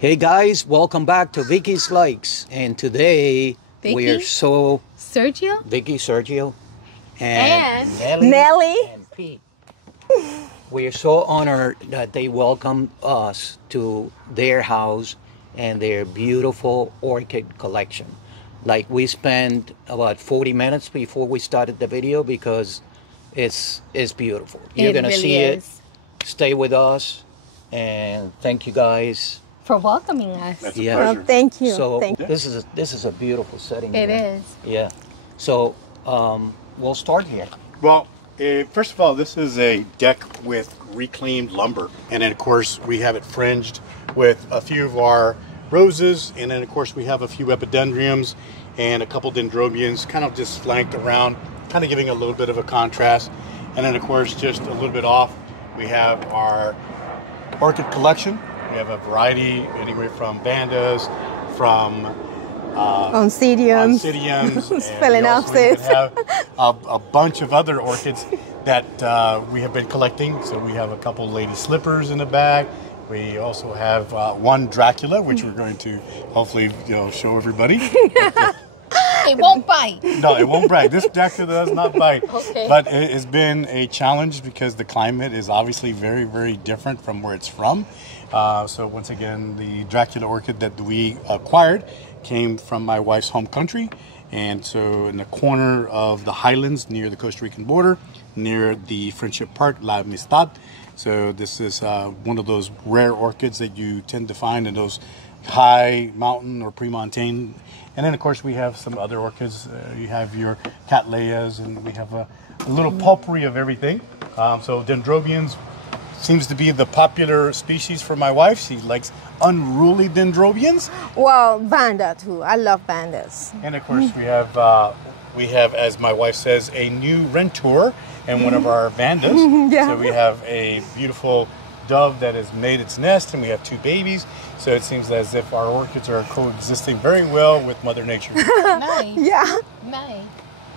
Hey guys, welcome back to Vicky's Likes, and today we are Sergio, Vicky, Sergio, and Nelly and Pete. We are so honored that they welcomed us to their house and their beautiful orchid collection. Like, we spent about 40 minutes before we started the video because it's beautiful. You're gonna see it. Stay with us, and thank you guys for welcoming us. That's a pleasure. thank you. So thank you. this is a beautiful setting. It here. is. Yeah. So we'll start here. Well, first of all, this is a deck with reclaimed lumber. And then, of course, we have it fringed with a few of our roses. And then, of course, we have a few epidendriums and a couple dendrobiums kind of just flanked around, kind of giving a little bit of a contrast. And then, of course, just a little bit off, we have our Orchid Collection. We have a variety, anywhere from vandas, from Oncidiums, Phalaenopsis. We have a bunch of other orchids that we have been collecting. So we have a couple lady slippers in the back. We also have one Dracula, which we're going to hopefully show everybody. It won't bite. No, it won't bite. This Dracula does not bite. Okay. But it's been a challenge because the climate is obviously very, very different from where it's from. So once again, the Dracula orchid that we acquired came from my wife's home country. And so in the corner of the highlands near the Costa Rican border, near the Friendship Park, La Amistad. So this is one of those rare orchids that you tend to find in those high mountain or pre-montane. And then, of course, we have some other orchids. You have your Cattleyas, and we have a little potpourri of everything. So dendrobiums seems to be the popular species for my wife. She likes unruly dendrobiums. Well, vanda too. I love vandas. And of course, we have, as my wife says, a new rentor and one of our vandas. Yeah. So we have a beautiful dove that has made its nest, and we have two babies. So it seems as if our orchids are coexisting very well with Mother Nature. Nice. Yeah. Nice.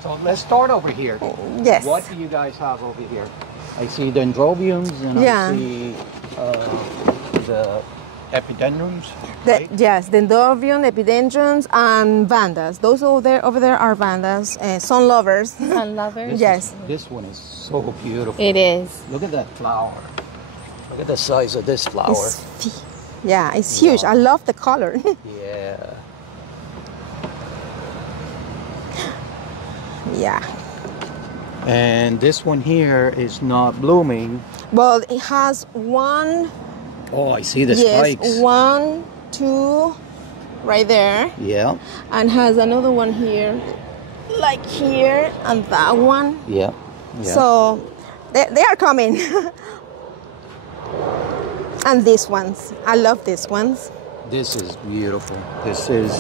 So let's start over here. Yes. What do you guys have over here? I see dendrobiums and Yeah. I see the epidendrums. Right? Yes, dendrobium, epidendrums, and vandas. Those over there are vandas. Sun lovers. Sun lovers. Yes. This one is so beautiful. It is. Look at that flower. Look at the size of this flower. It's huge. Wow. I love the color. Yeah. Yeah. And this one here is not blooming. Well, it has one. Oh, I see the Yes, spikes. 1, 2, right there. Yeah. And has another one here, like here, and that one. Yeah. Yeah. So they are coming. And these ones, I love these ones. This is beautiful. This is,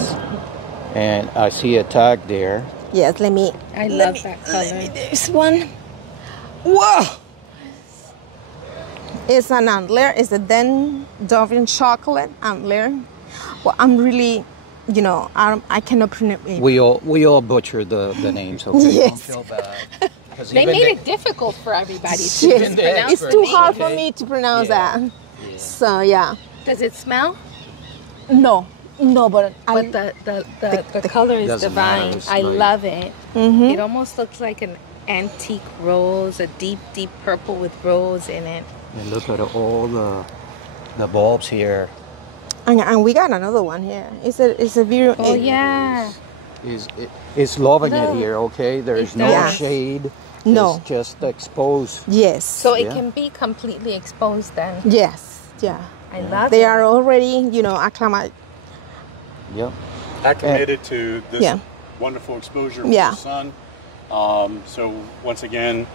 and I see a tag there. Yes, I love that color. This one. Whoa! It's an antler. It's a Dendrobium chocolate antler. Well, I'm really, I cannot pronounce it. We all butcher the names. Okay, Yes. don't feel bad. 'Cause They even made it difficult for everybody to Yes, Even the pronounce it's the too name. hard for Okay. me to pronounce Yeah. that. Yeah. So yeah. Does it smell? No, but But the color is Doesn't matter, divine. it's I like- love it. It almost looks like an antique rose, a deep, deep purple with rose in it. And look at all the bulbs here. and we got another one here. It's a very Oh yeah. It's loving it Look. here. Okay, there is It no does. shade. No. It's just exposed. Yes. So it Yeah. can be completely exposed then. Yes. Yeah. I love They it. are already, acclimated. Yep. Acclimated to this Yeah. wonderful exposure from Yeah. the sun. So once again,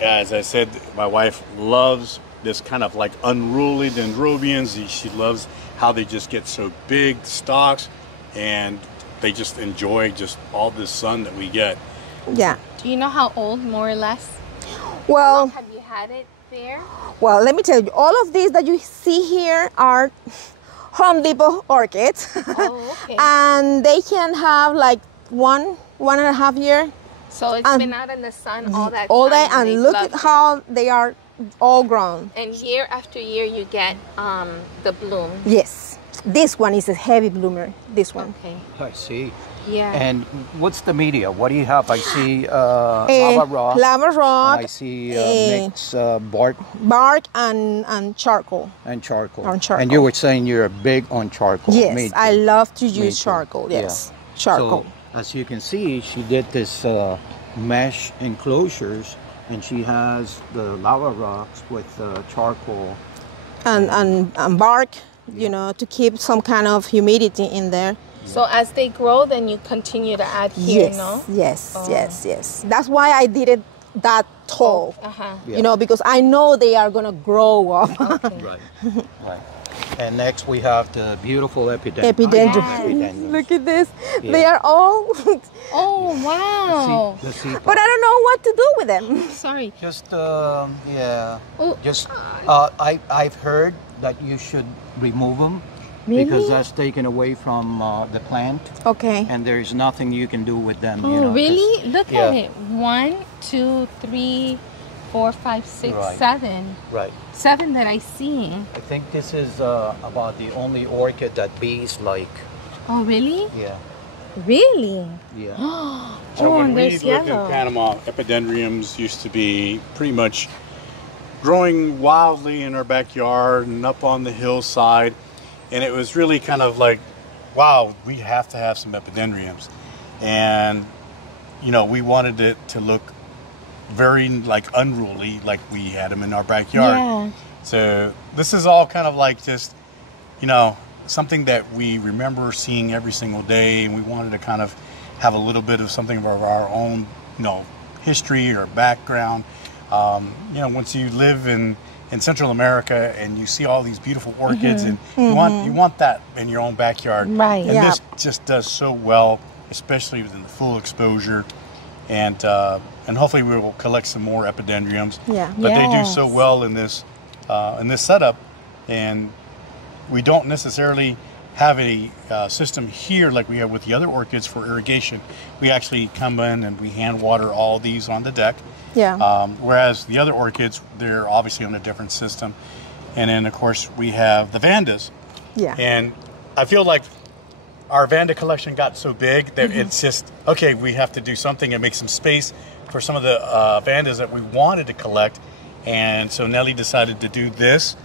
as I said, my wife loves this kind of like unruly dendrobiums. She loves how they just get so big stalks, and they just enjoy just all this sun that we get. Yeah. Do you know how old, more or less? Well, Have you had it there? Well, let me tell you, all of these that you see here are Home Depot orchids. Oh, okay. And they can have like 1.5 years. So it's been out in the sun all that All time. day, and they've look loved at how they are all grown. And year after year, you get the bloom. Yes. This one is a heavy bloomer. This one. Okay. I see. Yeah. And what's the media? What do you have? I see lava rock. Lava rock. And I see mixed bark bark and charcoal. and charcoal. On charcoal. And you were saying you're big on charcoal. Yes, Me I too. love to Me use too. charcoal. Yes, Yeah. charcoal. So, as you can see, she did this mesh enclosures, and she has the lava rocks with charcoal. And bark, you know, to keep some kind of humidity in there. So as they grow, then you continue to add here, Yes, no? yes, Oh. yes. That's why I did it that tall. Uh-huh. Yeah. You know, because I know they are gonna grow up. Right. Right. And next we have the beautiful epidendrum. Epidendrum. Look at this. Yeah. They are all. Oh, wow. The sea But I don't know what to do with them. Sorry. Just yeah. Oh. Just I've heard that you should remove them Really? because that's taken away from the plant, Okay. and there's nothing you can do with them. Oh, you know, 'cause- really? Look yeah. at it. 1, 2, 3, 4, 5, 6, Right. 7. Right. 7 that I see. I think this is about the only orchid that bees like. Oh, really? Yeah. Really? Yeah. So Oh, when and we there's lived yellow. in Panama, epidendriums used to be pretty much growing wildly in our backyard and up on the hillside. And it was really kind of like, wow, we have to have some epidendriums. And, you know, we wanted it to look very like unruly, like we had them in our backyard. Yeah. So this is all kind of like just, you know, something that we remember seeing every single day, and we wanted to kind of have a little bit of something of our own, you know, history or background. You know, once you live in Central America and you see all these beautiful orchids, and you want that in your own backyard. Right. And Yeah. this just does so well, especially within the full exposure. And hopefully we will collect some more epidendriums. Yeah. But they do Yes. so well in this setup, and we don't necessarily have a system here like we have with the other orchids for irrigation. We actually come in and we hand water all these on the deck. Yeah. Whereas the other orchids, they're obviously on a different system. And then of course we have the Vandas. Yeah. And I feel like our Vanda collection got so big that it's just, okay, we have to do something and make some space for some of the Vandas that we wanted to collect. And so Nelly decided to do this,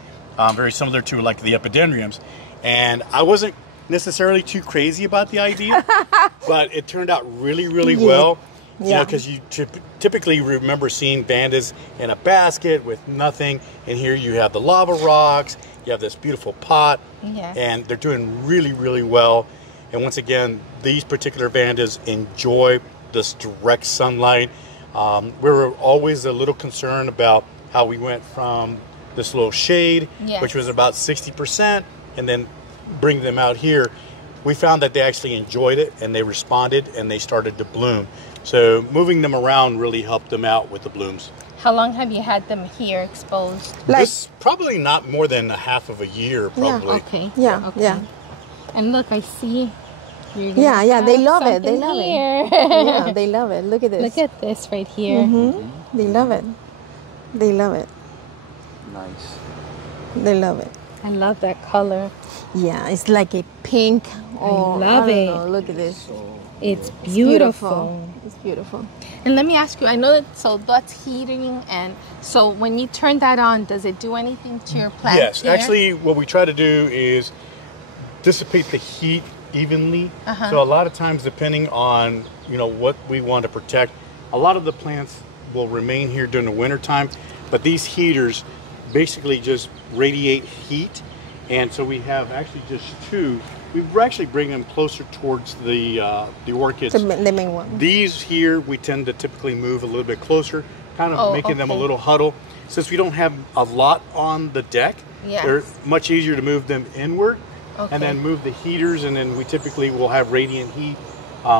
very similar to like the epidendriums. And I wasn't necessarily too crazy about the idea, but it turned out really, really well. You know, because you typically remember seeing Vandas in a basket with nothing, and here you have the lava rocks, you have this beautiful pot, Yes. and they're doing really, really well. And once again, these particular Vandas enjoy this direct sunlight. We were always a little concerned about how we went from this little shade, Yes. which was about 60%, and then bring them out here. We found that they actually enjoyed it, and they responded, and they started to bloom. So moving them around really helped them out with the blooms. How long have you had them here exposed? Like- This probably not more than a half of a year, probably. Okay. Yeah, Okay. yeah. And look, I see. you're gonna Yeah, they have love it. They something love here. it. Yeah, they love it. Look at this. Look at this right here. They love it. They love it. Nice. They love it. I love that color. Yeah, it's like a pink. Or, love I don't it. know, look at this. It's It's beautiful. It's beautiful. And let me ask you, I know that, so that's heating, and so when you turn that on, does it do anything to your plants? Yes, here? actually what we try to do is dissipate the heat evenly. So a lot of times, depending on, you know, what we want to protect, a lot of the plants will remain here during the winter time, but these heaters basically just radiate heat. And so we have actually just two. We actually bring them closer towards the orchids. The main one. These here, we tend to typically move a little bit closer, kind of Oh, making them a okay. little huddle. Since we don't have a lot on the deck, Yes. they're much easier to move them inward, Okay. and then move the heaters, and then we typically will have radiant heat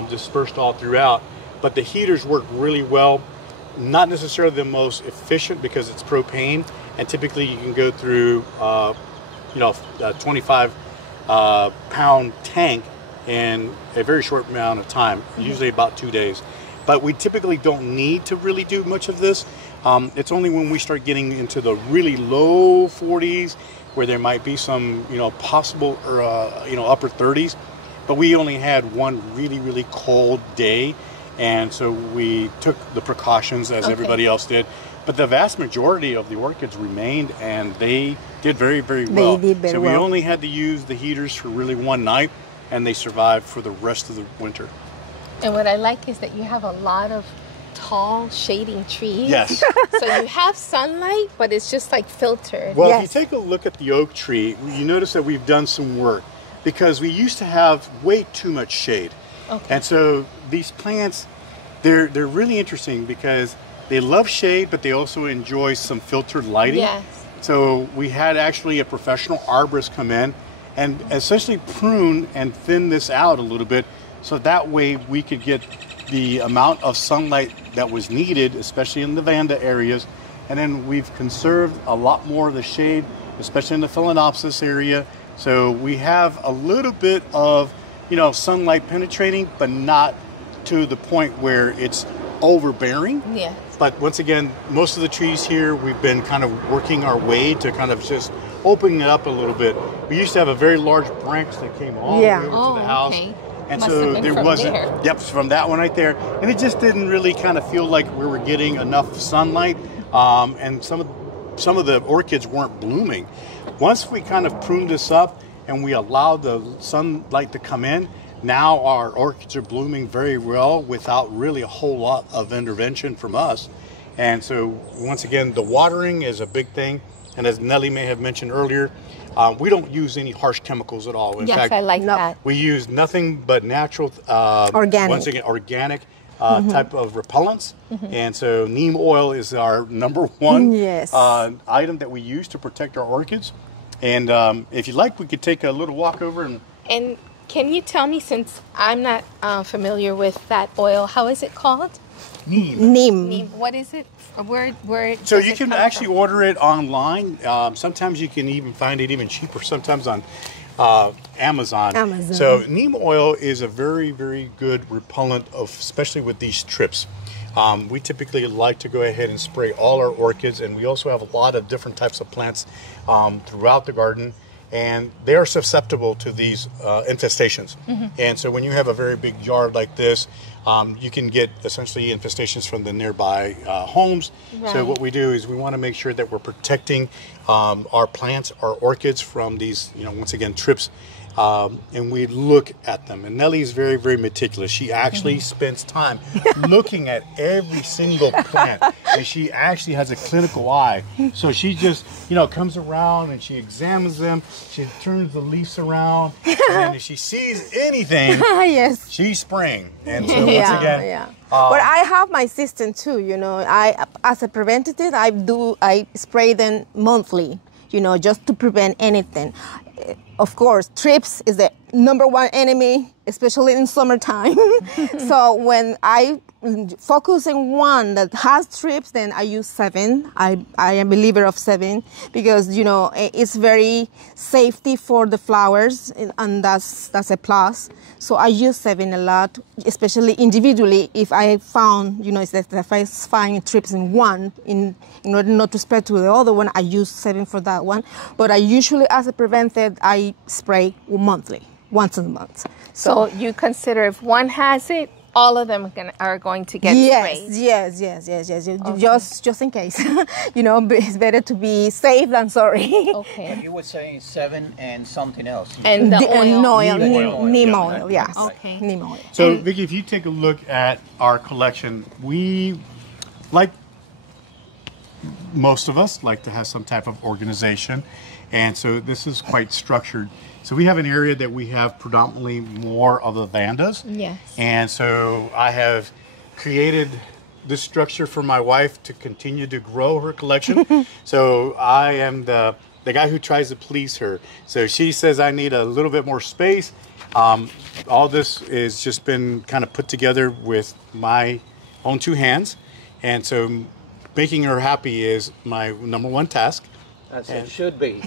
dispersed all throughout. But the heaters work really well. Not necessarily the most efficient because it's propane, and typically you can go through, you know, a 25 pound tank in a very short amount of time, usually about 2 days. But we typically don't need to really do much of this. It's only when we start getting into the really low 40s where there might be some, possible, upper 30s. But we only had one really, really cold day. And so we took the precautions as everybody else did. But the vast majority of the orchids remained, and they did very, very well. They did very so well. we only had to use the heaters for really one night, and they survived for the rest of the winter. And what I like is that you have a lot of tall shading trees. Yes. So you have sunlight, but it's just like filtered. Well, Yes. if you take a look at the oak tree, you notice that we've done some work because we used to have way too much shade. Okay. And so these plants, they're really interesting because they love shade, but they also enjoy some filtered lighting. Yes. So we had actually a professional arborist come in and essentially prune and thin this out a little bit so that way we could get the amount of sunlight that was needed, especially in the Vanda areas. And then we've conserved a lot more of the shade, especially in the Phalaenopsis area. So we have a little bit of, sunlight penetrating, but not to the point where it's overbearing. Yes. But once again, most of the trees here, we've been kind of working our way to kind of just opening it up a little bit. We used to have a very large branch that came all the way over to the house. Okay. And Must so have been there from wasn't, there. yep, from that one right there. And it just didn't really kind of feel like we were getting enough sunlight. And some of the orchids weren't blooming. Once we kind of pruned this up and we allowed the sunlight to come in, now our orchids are blooming very well without really a whole lot of intervention from us. And so once again, the watering is a big thing. And as Nelly may have mentioned earlier, we don't use any harsh chemicals at all. In Yes, fact, I like No. that. we use nothing but natural, Organic. once again, organic type of repellents. And so neem oil is our number one Yes. item that we use to protect our orchids. And if you like, we could take a little walk over and And can you tell me, since I'm not familiar with that oil, how is it called? neem. Neem. What is it? Where So does you it can come actually from? order it online. Sometimes you can even find it even cheaper, sometimes on Amazon. Amazon. So neem oil is a very, very good repellent, especially with these trips. We typically like to go ahead and spray all our orchids, and we also have a lot of different types of plants throughout the garden, and they are susceptible to these infestations. And so when you have a very big yard like this, you can get essentially infestations from the nearby homes. So Right. what we do is we want to make sure that we're protecting our plants, our orchids from these, once again, trips. And we look at them. And Nelly is very, very meticulous. She actually spends time looking at every single plant. And she actually has a clinical eye. So she just, comes around and she examines them. She turns the leaves around. And if she sees anything, Yes. she's spraying. And so once Yeah, again, yeah. But I have my system too. I as a preventative, I spray them monthly. Just to prevent anything. Of course, trips is the number one enemy, especially in summertime. So when I focus on one that has trips, then I use 7. I am a believer of 7 because it's very safety for the flowers, and that's a plus. So I use 7 a lot, especially individually. If I found if I find trips in one, in order not to spread to the other one, I use 7 for that one. But I usually, as a preventive, I spray monthly, once a month. So you consider if one has it, all of them are going to get sprayed. Yes. Just in case. It's better to be safe than sorry. Okay. You were saying 7 and something else. And the oil. Neem Yeah. oil, yes. Okay. Neem oil. So, Vicky, if you take a look at our collection, we, like most of us, like to have some type of organization. And so this is quite structured. So we have an area that we have predominantly more of the Vandas. Yes. And so I have created this structure for my wife to continue to grow her collection. So I am the guy who tries to please her. So she says I need a little bit more space. All this is just been kind of put together with my own 2 hands. And so making her happy is my number one task. As it should be.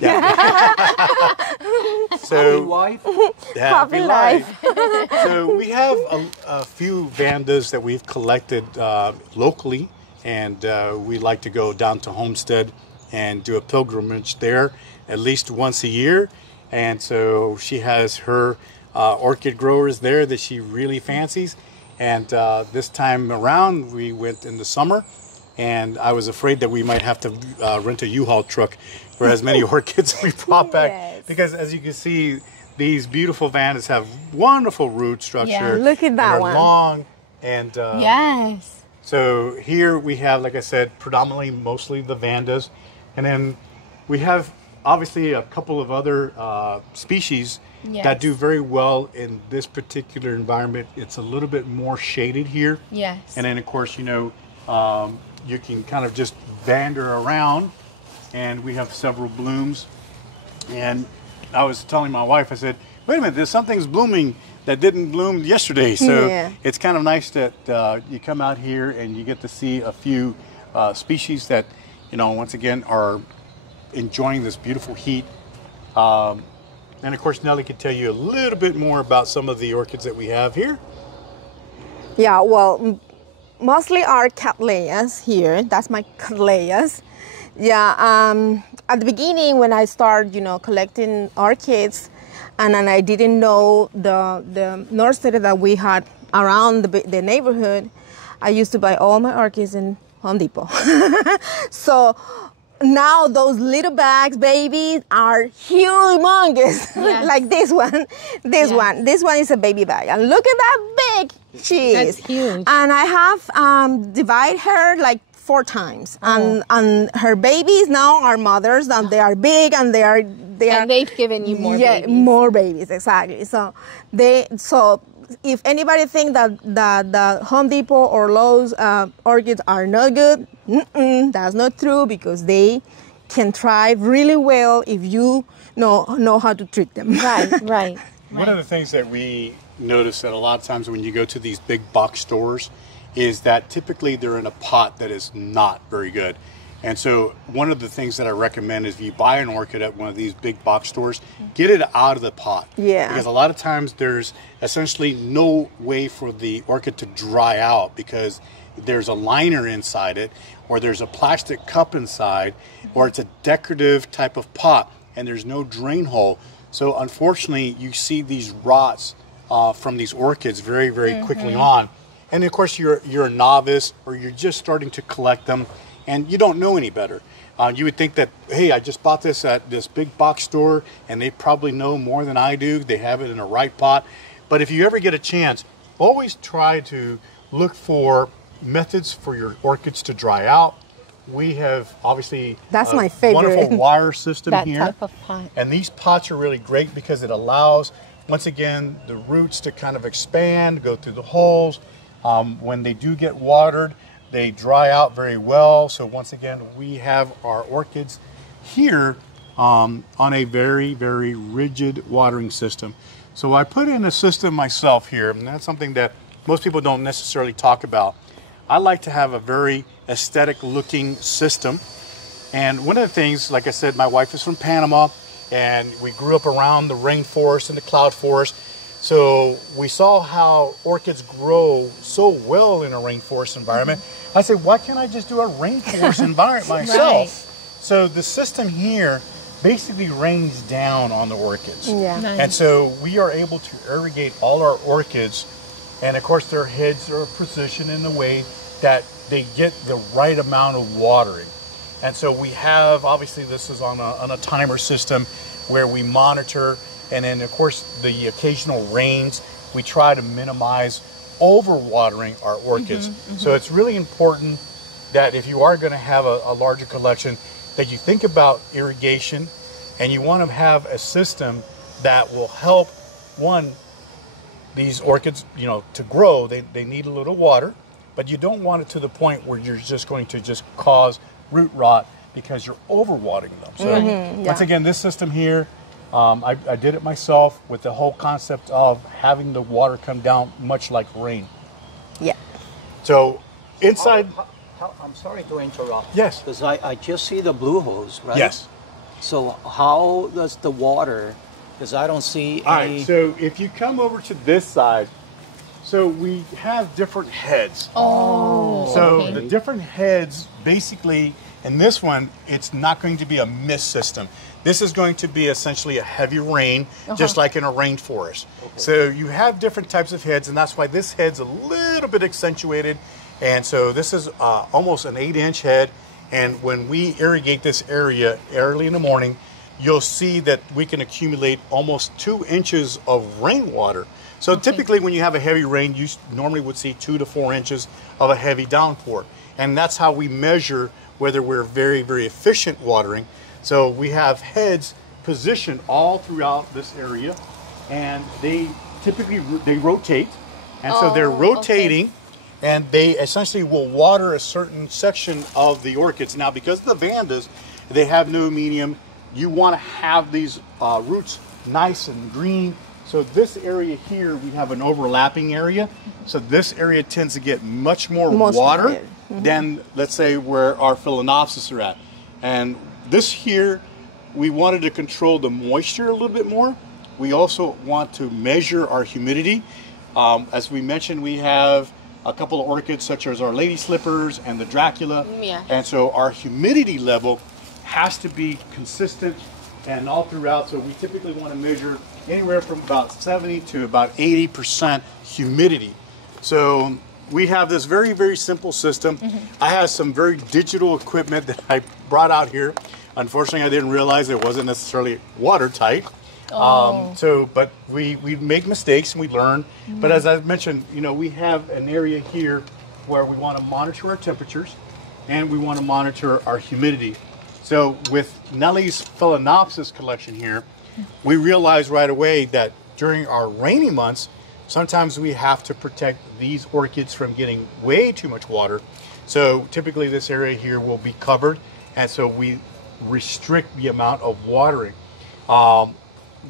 So, Happy wife. Happy life. So we have a few Vandas that we've collected locally, and we like to go down to Homestead and do a pilgrimage there at least once a year. And so she has her orchid growers there that she really fancies. And this time around, we went in the summer, and I was afraid that we might have to rent a U-Haul truck for as many orchids we brought back. Yes. Because as you can see, these beautiful vandas have wonderful root structure. Yeah, look at that and are one. long, and Yes. so here we have, like I said, predominantly mostly the vandas, and then we have obviously a couple of other species that do very well in this particular environment. It's a little bit more shaded here. Yes. And then of course, you know, you can kind of just wander around, and we have several blooms. And I was telling my wife, I said, wait a minute, there's something's blooming that didn't bloom yesterday. So it's kind of nice that you come out here and you get to see a few species that, you know, once again are enjoying this beautiful heat. And of course, Nelly could tell you a little bit more about some of the orchids that we have here. Yeah, well, mostly are cattleyas here. That's my cattleyas. Yeah, at the beginning when I started, you know, collecting orchids, and then I didn't know the nursery that we had around the neighborhood, I used to buy all my orchids in Home Depot. So now those little bags, babies, are humongous. Yes. Like this one, this one. This one is a baby bag. And look at that big she is. That's huge. And I have divided her like 4 times. And her babies now are mothers, and they are big, and they are... And they've given you more yeah, babies. more babies, exactly. So if anybody think that the Home Depot or Lowe's orchids are not good, that's not true, because they can thrive really well if you know how to treat them. Right. One of the things that we notice that a lot of times when you go to these big box stores is that typically they're in a pot that is not very good. And so one of the things that I recommend is if you buy an orchid at one of these big box stores, get it out of the pot. Yeah. Because a lot of times there's essentially no way for the orchid to dry out, because there's a liner inside it, or there's a plastic cup inside, or it's a decorative type of pot and there's no drain hole. So unfortunately you see these rots from these orchids very, very quickly on. And of course you're a novice, or you're just starting to collect them, and you don't know any better. You would think that, hey, I just bought this at this big box store, and they probably know more than I do. They have it in a right pot. But if you ever get a chance, always try to look for methods for your orchids to dry out. We have obviously That's my favorite. wonderful wire system That here. type of pot. And these pots are really great because it allows, once again, the roots to kind of expand, go through the holes. When they do get watered, they dry out very well. So once again, we have our orchids here on a very, very rigid watering system. So I put in a system myself here, and that's something that most people don't necessarily talk about. I like to have a very aesthetic looking system. And one of the things, like I said, my wife is from Panama, and we grew up around the rainforest and the cloud forest. So we saw how orchids grow so well in a rainforest environment. I said, why can't I just do a rainforest environment myself? Right. So the system here basically rains down on the orchids. Yeah. Nice. And so we are able to irrigate all our orchids. And of course their heads are positioned in a way that they get the right amount of watering. And so we have, obviously this is on a timer system where we monitor, and then of course the occasional rains, we try to minimize overwatering our orchids. So it's really important that if you are going to have a larger collection, that you think about irrigation, and you want to have a system that will help, one, these orchids, you know, to grow. They need a little water, but you don't want it to the point where you're just going to just cause root rot because you're overwatering them. So once again, this system here, I did it myself with the whole concept of having the water come down much like rain. Yeah. So inside, I'm sorry to interrupt. Yes. Because I just see the blue hose, right? yes. So how does the water, because I don't see All any... right, so if you come over to this side, So we have different heads. Oh. So Okay. the different heads, basically, in this one, it's not going to be a mist system. This is going to be essentially a heavy rain, just like in a rainforest. So you have different types of heads, and that's why this head's a little bit accentuated. And so this is almost an 8-inch head. And when we irrigate this area early in the morning, you'll see that we can accumulate almost 2 inches of rainwater. So typically when you have a heavy rain, you normally would see 2 to 4 inches of a heavy downpour. And that's how we measure whether we're very, very efficient watering. So we have heads positioned all throughout this area, and they typically rotate. And so they're rotating, and they essentially will water a certain section of the orchids. Now, because the Vandas, they have no medium, you want to have these roots nice and green. So this area here, we have an overlapping area. So this area tends to get much more water than, let's say, where our Phalaenopsis are at. And this here, we wanted to control the moisture a little bit more. We also want to measure our humidity. As we mentioned, we have a couple of orchids such as our lady slippers and the Dracula. Yeah. And so our humidity level has to be consistent and all throughout. So we typically want to measure anywhere from about 70 to about 80% humidity. So we have this very, very simple system. I have some very digital equipment that I brought out here. Unfortunately, I didn't realize it wasn't necessarily watertight. But we make mistakes and we learn. But as I mentioned, you know, we have an area here where we want to monitor our temperatures and we want to monitor our humidity. So with Nelly's Phalaenopsis collection here, we realized right away that during our rainy months, sometimes we have to protect these orchids from getting way too much water. So typically this area here will be covered, and so we restrict the amount of watering.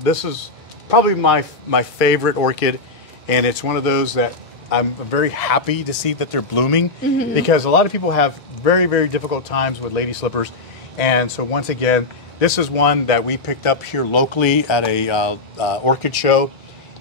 This is probably my favorite orchid, and it's one of those that I'm very happy to see that they're blooming, because a lot of people have very, very difficult times with lady slippers. And so once again, this is one that we picked up here locally at a orchid show.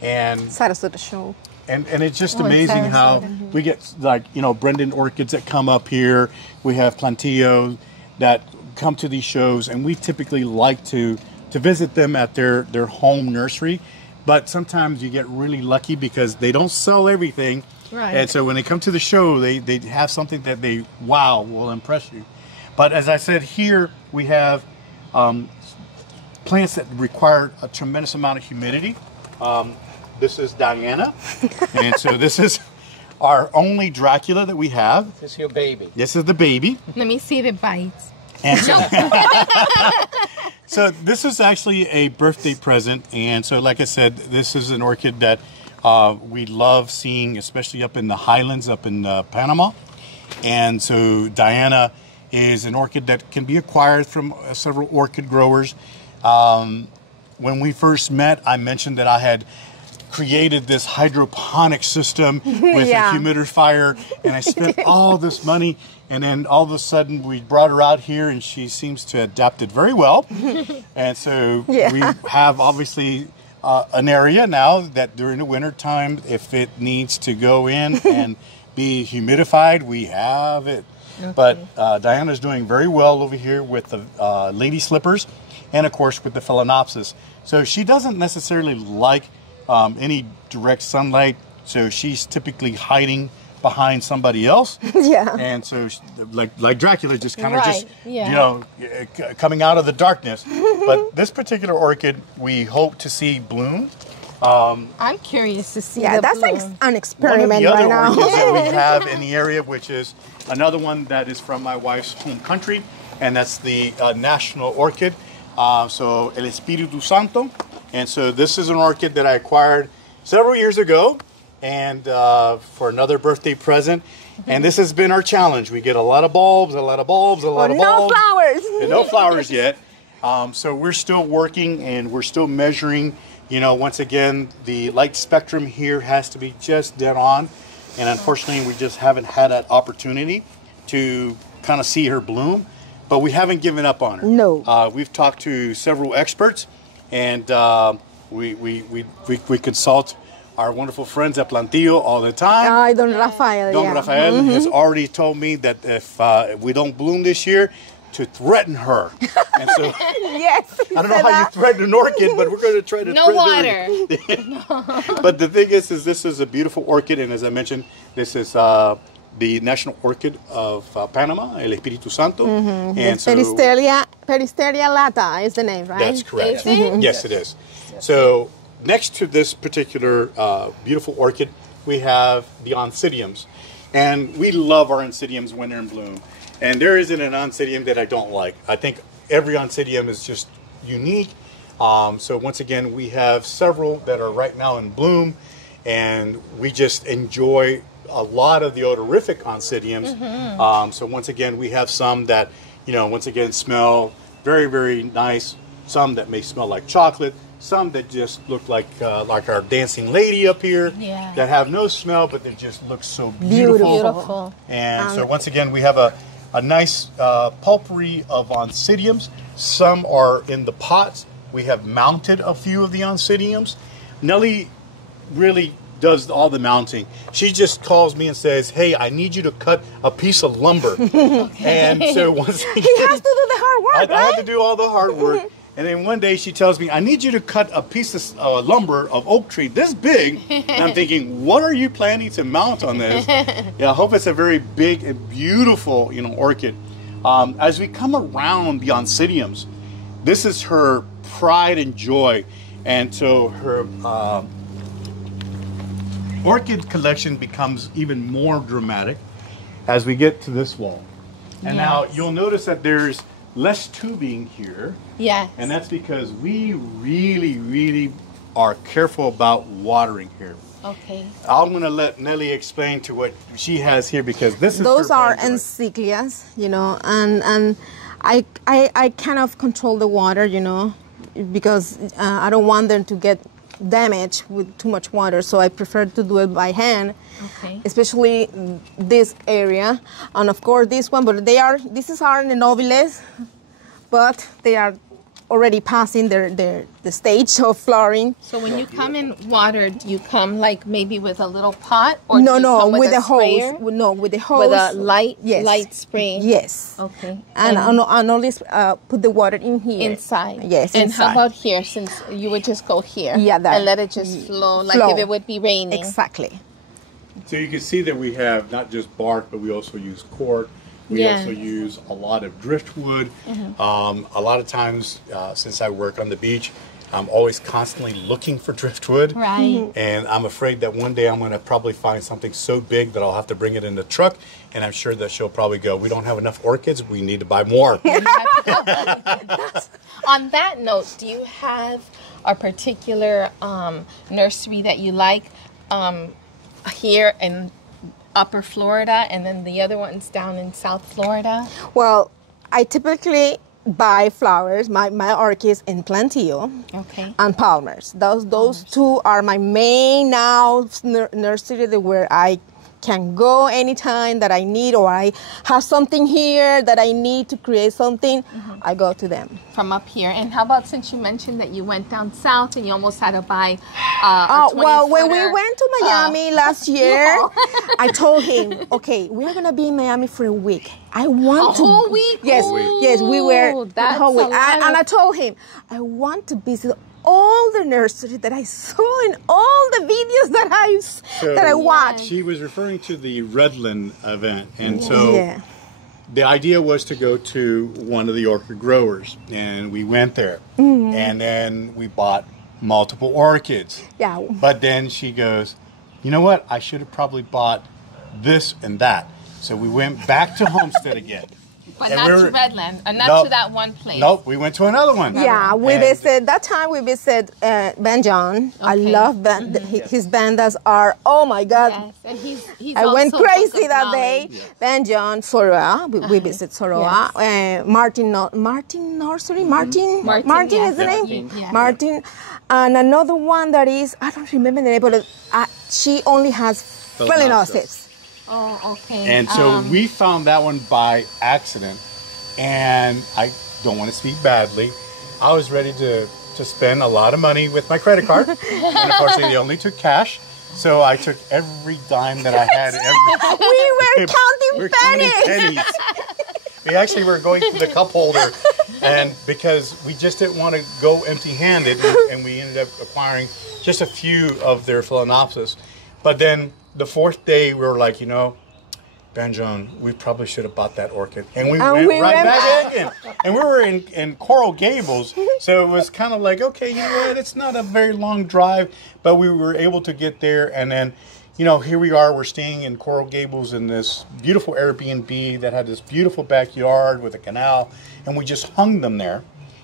And Sarasota show. And it's just amazing how we get, like, you know, Brendan orchids that come up here. We have Plantio that come to these shows, and we typically like to visit them at their home nursery. But sometimes you get really lucky because they don't sell everything. Right. And so when they come to the show, they have something that will impress you. But as I said, here we have plants that require a tremendous amount of humidity. This is Diana. And so this is our only Dracula that we have. This is your baby. This is the baby. Let me see the bites. And so, so this is actually a birthday present. And so, like I said, this is an orchid that we love seeing, especially up in the highlands, up in Panama. And so Diana is an orchid that can be acquired from several orchid growers. When we first met, I mentioned that I had created this hydroponic system with a humidifier, and I spent all this money, and then all of a sudden we brought her out here and she seems to adapt it very well. And so we have obviously an area now that during the winter time, if it needs to go in and be humidified, we have it. Okay. But Diana's doing very well over here with the lady slippers and, of course, with the Phalaenopsis. So she doesn't necessarily like any direct sunlight, so she's typically hiding behind somebody else. And so, like Dracula, just kind of you know, coming out of the darkness. But this particular orchid, we hope to see bloom. I'm curious to see. Yeah, that's like an experiment one of the right other now. orchids that we have in the area, which is another one that is from my wife's home country, and that's the national orchid. So El Espíritu Santo. And so this is an orchid that I acquired several years ago, and for another birthday present. And this has been our challenge. We get a lot of bulbs, a lot of bulbs, a lot of bulbs. No flowers. And no flowers yet. So we're still working and we're still measuring. You know, once again, the light spectrum here has to be just dead on. And unfortunately, we just haven't had that opportunity to kind of see her bloom. But we haven't given up on her. No. We've talked to several experts, and we consult our wonderful friends at Plantio all the time. Don Rafael. Don yeah. Rafael has already told me that if we don't bloom this year, to threaten her. And so Yes. I don't know how you threaten an orchid, but we're going to try to No threaten water. But the thing is this is a beautiful orchid, and as I mentioned, this is the national orchid of Panama, El Espíritu Santo. And so Peristeria lata is the name, right? that's correct. Is it? Yes, it is. So next to this particular beautiful orchid, we have the oncidiums. And we love our oncidiums when they're in bloom. And there isn't an oncidium that I don't like. I think every oncidium is just unique. So once again, we have several that are right now in bloom, and we just enjoy a lot of the odorific oncidiums. So once again, we have some that, once again, smell very, very nice. Some that may smell like chocolate. Some that just look like our dancing lady up here, that have no smell, but they just look so beautiful. And so once again, we have a nice pulpery of oncidiums. Some are in the pots. We have mounted a few of the oncidiums. Nelly really does all the mounting. She just calls me and says, "Hey, I need you to cut a piece of lumber." And so once again, He has to do the hard work, I had to do all the hard work. And then one day she tells me, "I need you to cut a piece of lumber of oak tree this big." And I'm thinking, what are you planning to mount on this? Yeah, I hope it's a very big and beautiful, orchid. As we come around the oncidiums, this is her pride and joy. And so her orchid collection becomes even more dramatic as we get to this wall. And now you'll notice that there's less tubing here. Yes. And that's because we really, really are careful about watering here. Okay. I'm going to let Nelly explain to what she has here, because this is Those her are pride and joy. encyclias, and I kind of control the water, because I don't want them to get damaged with too much water, so I prefer to do it by hand. Okay. Especially this area, and of course this one, but this is our nobiles, but they are already passing the stage of flowering. So when you come in water, do you come like maybe with a little pot, or No, do you come with the sprayer? hose. No, with the hose. With a light spray. Yes. Okay. And always put the water in here. Inside. Yes, And inside. how about here? Since you would just go here. Yeah, that. And let it just flow like if it would be raining. Exactly. So you can see that we have not just bark, but we also use cork. We also use a lot of driftwood. A lot of times, since I work on the beach, I'm always constantly looking for driftwood. Right. And I'm afraid that one day I'm going to probably find something so big that I'll have to bring it in the truck. And I'm sure that she'll probably go, "We don't have enough orchids. We need to buy more." On that note, do you have a particular nursery that you like here in Upper Florida, and then the other one's down in South Florida? Well, I typically buy flowers, my orchids in Plantio, and Palmers. Those two are my main now nursery where I can go anytime that I need, or I have something here that I need to create something, I go to them. From up here. And how about, since you mentioned that you went down south and you almost had to buy a 20 well, when we went to Miami last year, I told him, "Okay, we're gonna be in Miami for a week. I want a whole week? Yes, Ooh, yes, we were that's a whole week. a lot And I told him, I want to visit all the nurseries that I saw in all the videos that I watched." She was referring to the Redland event, and so the idea was to go to one of the orchid growers, and we went there, and then we bought multiple orchids. Yeah. But then she goes, "You know what? I should have probably bought this and that." So we went back to Homestead again. But and not to Redland, or not to that one place. Nope, we went to another one. Yeah, we visited, that time we visited Ben John. I love Ben. His bandas are, oh my God. Yes, and he's I went also crazy that knowledge. day. Ben John, Soroa, we visited Soroa. Martin Nursery, Martin is the name? Yes. Martin. And another one that is, I don't remember the name, but she only has phalaenopsis. Oh, okay. And so we found that one by accident, and I don't want to speak badly. I was ready to to spend a lot of money with my credit card, and unfortunately, they only took cash. So I took every dime that I had. We were counting pennies. We actually were going to the cup holder, and because we just didn't want to go empty-handed, and we ended up acquiring just a few of their Phalaenopsis. But then the fourth day, we were like, you know, Banjon, we probably should have bought that orchid. And we went right back in. And we were in Coral Gables, so it was kind of like, okay, you know what, it's not a very long drive, but we were able to get there. And then, you know, here we are, we're staying in Coral Gables in this beautiful Airbnb that had this beautiful backyard with a canal, and we just hung them there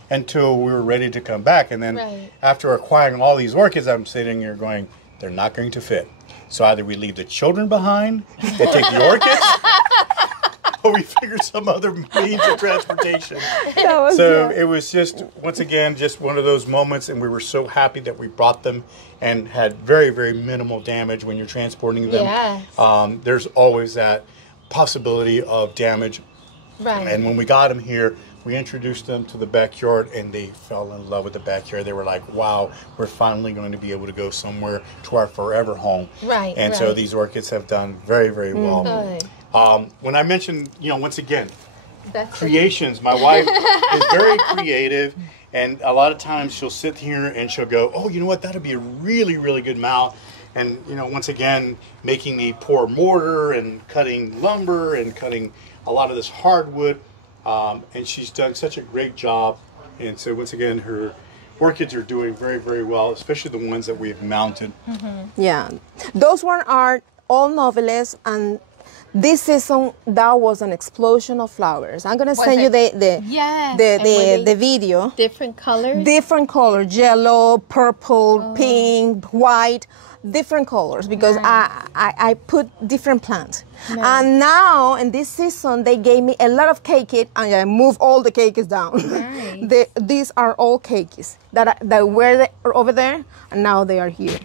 until we were ready to come back. And then after acquiring all these orchids, I'm sitting here going, they're not going to fit. So either we leave the children behind and take the orchids, or we figure some other means of transportation. So it was just, once again, just one of those moments, and we were so happy that we brought them and had very, very minimal damage when you're transporting them. Yes. There's always that possibility of damage. Right. And when we got them here, we introduced them to the backyard, and they fell in love with the backyard. They were like, wow, we're finally going to be able to go somewhere to our forever home. Right. And so these orchids have done very, very well. When I mentioned, you know, once again, creations, my wife is very creative, and a lot of times she'll sit here and she'll go, oh, you know what, that'd be a really, really good mount. And, you know, once again, making me pour mortar and cutting lumber and cutting a lot of this hardwood. And she's done such a great job. And so once again, her orchids are doing very, very well, especially the ones that we've mounted. Yeah, those ones are all novellas, and this season that was an explosion of flowers. I'm gonna send you the video. Different colors. Different colors: yellow, purple, pink, white. Different colors, because I put different plants. And now in this season they gave me a lot of cake, and I moved all the cakes down. These are all cakes that were over there, and now they are here.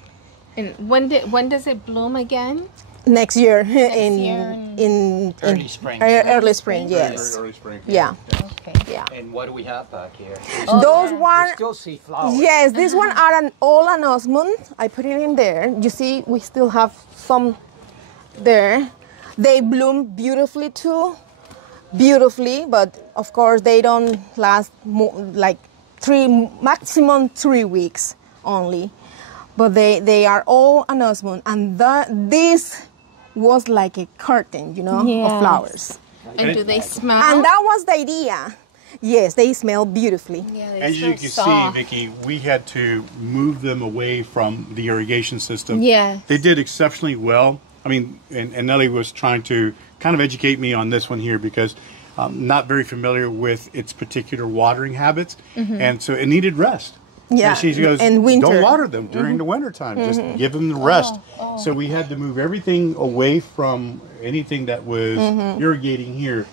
And when does it bloom again? Next year, in early spring. Early spring, yes. Early spring. Yeah. Okay. Yeah. And what do we have back here? Those We one, still see flowers. yes, this one are all an osmond. I put it in there. You see, we still have some there. They bloom beautifully too, but of course they don't last like maximum 3 weeks only. But they are all an osmond, and this was like a curtain, you know, of flowers. And do they smell? And that was the idea. Yes, they smell beautifully. Yeah, they And smell you can soft. see, Vicky, we had to move them away from the irrigation system. Yeah. They did exceptionally well. I mean, and Nelly was trying to kind of educate me on this one here, because I'm not very familiar with its particular watering habits. And so it needed rest. Yeah, and she goes, in winter. don't water them during the winter time. Just give them the rest. So we had to move everything away from anything that was irrigating here.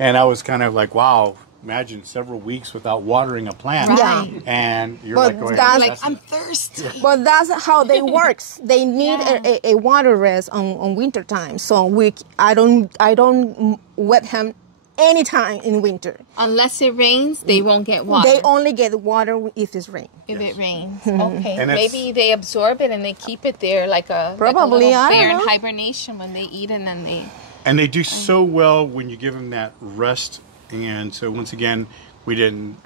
And I was kind of like, wow, imagine several weeks without watering a plant. Yeah. And you're But like going, that's- I'm thirsty. But that's how they works. They need a water rest on winter time. So I don't wet them anytime in winter. Unless it rains, they won't get water. They only get water if it's rain. If it rains. Okay. And Maybe they absorb it and they keep it there like a Probably, like a I little don't bear in know. hibernation when they eat, and then they. And they do so well when you give them that rest. And so once again, we didn't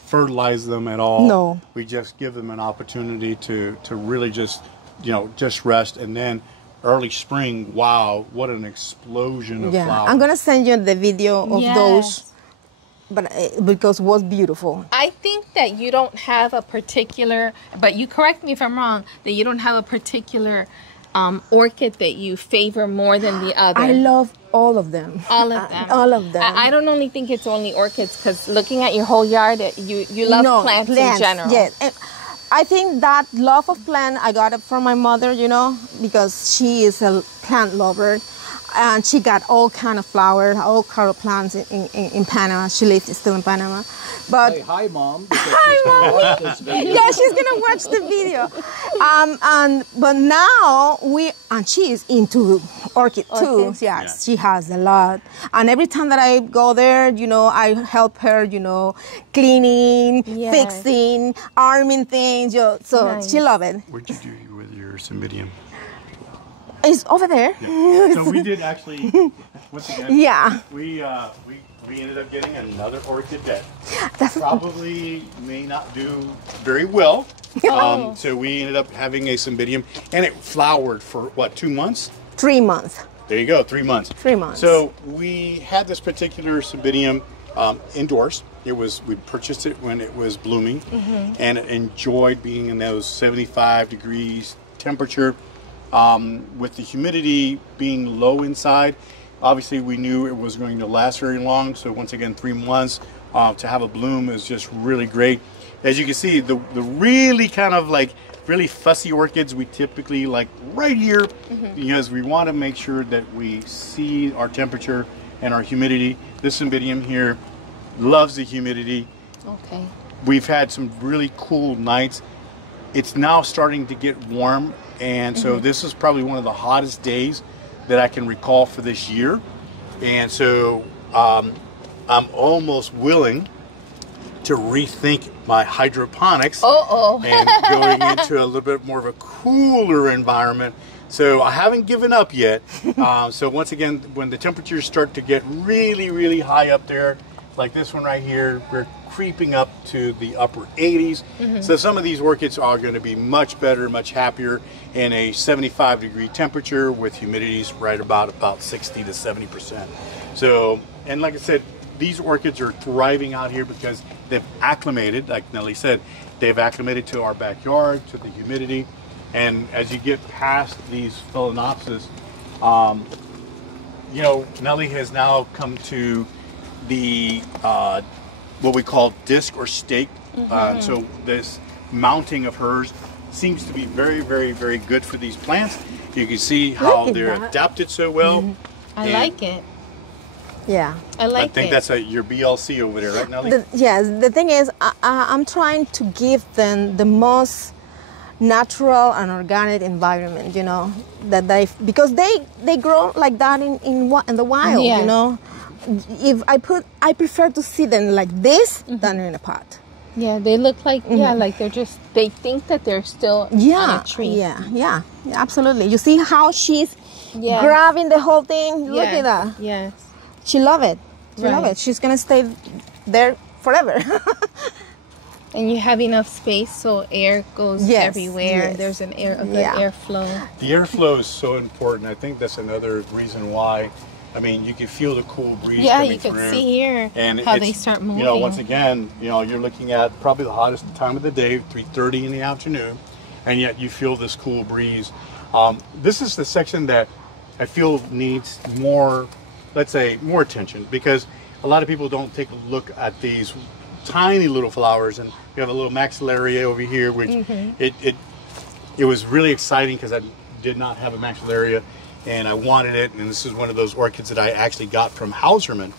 fertilize them at all. No. We just give them an opportunity to really just, you know, just rest. And then early spring, wow, what an explosion of flowers. I'm gonna send you the video of those, but because it was beautiful. I think that you don't have a particular, but you correct me if I'm wrong, that you don't have a particular orchid that you favor more than the other. I love all of them. All of them. All of them. I don't only think it's only orchids, because looking at your whole yard, you love plants in general. Yes. And I think that love of plant, I got it from my mother, you know, because she is a plant lover. And she got all kind of flowers, all kind of plants in Panama. She lives still in Panama. But Say hi, Mom. hi, Mom. Yeah, she's gonna watch the video. But now she is into orchid too. Orchids. Yeah, Yeah. she has a lot. And every time that I go there, you know, I help her, you know, cleaning, Yes. fixing, arming things. So Nice. she love it. Where'd you do with your cymbidium? It's over there. Yeah. So we did actually, once again, Yeah. we ended up getting another orchid that That's probably may not do very well. Oh. So we ended up having a cymbidium, and it flowered for what, 2 months? 3 months. There you go, 3 months. 3 months. So we had this particular cymbidium indoors. We purchased it when it was blooming, and enjoyed being in those 75 degrees temperature. With the humidity being low inside, obviously we knew it was going to last very long. So once again, 3 months to have a bloom is just really great. As you can see, the really kind of like really fussy orchids we typically like right here, because we want to make sure that we see our temperature and our humidity. This cymbidium here loves the humidity. Okay. We've had some really cool nights. It's now starting to get warm, and so this is probably one of the hottest days that I can recall for this year. And so I'm almost willing to rethink my hydroponics and going into a little bit more of a cooler environment. So I haven't given up yet. So once again, when the temperatures start to get really, really high up there, like this one right here, we're creeping up to the upper 80s. So some of these orchids are going to be much better, much happier in a 75-degree temperature with humidities right about 60 to 70%. So, and like I said, these orchids are thriving out here because they've acclimated, like Nelly said, they've acclimated to our backyard, to the humidity. And as you get past these phalaenopsis, you know, Nelly has now come to the what we call disc or stake. So this mounting of hers seems to be very, very, very good for these plants. You can see how Look at they're that. adapted so well. I And like it. Yeah. I like I think it. that's your BLC over there, right, Nelly? Yes, the thing is, I'm trying to give them the most natural and organic environment, you know, that because they grow like that in the wild, Yeah. you know. I prefer to see them like this than in a pot. Yeah, they look like like they think that they're still on a tree. Yeah, absolutely. You see how she's Yeah. grabbing the whole thing? Look Yeah. at that. Yes. She love it. She love Right. it. She's gonna stay there forever. And you have enough space so air goes Yes, everywhere. yes. There's a good Yeah. airflow. The airflow is so important. I think that's another reason why. I mean, you can feel the cool breeze Yeah, coming you can through. see here And how it's, they start moving. You know, once again, you know, you're looking at probably the hottest time of the day, 3:30 in the afternoon, and yet you feel this cool breeze. This is the section that I feel needs more, let's say, more attention, because a lot of people don't take a look at these tiny little flowers. And we have a little maxillaria over here, which it was really exciting because I did not have a maxillaria, and I wanted it. And this is one of those orchids that I actually got from Hauserman,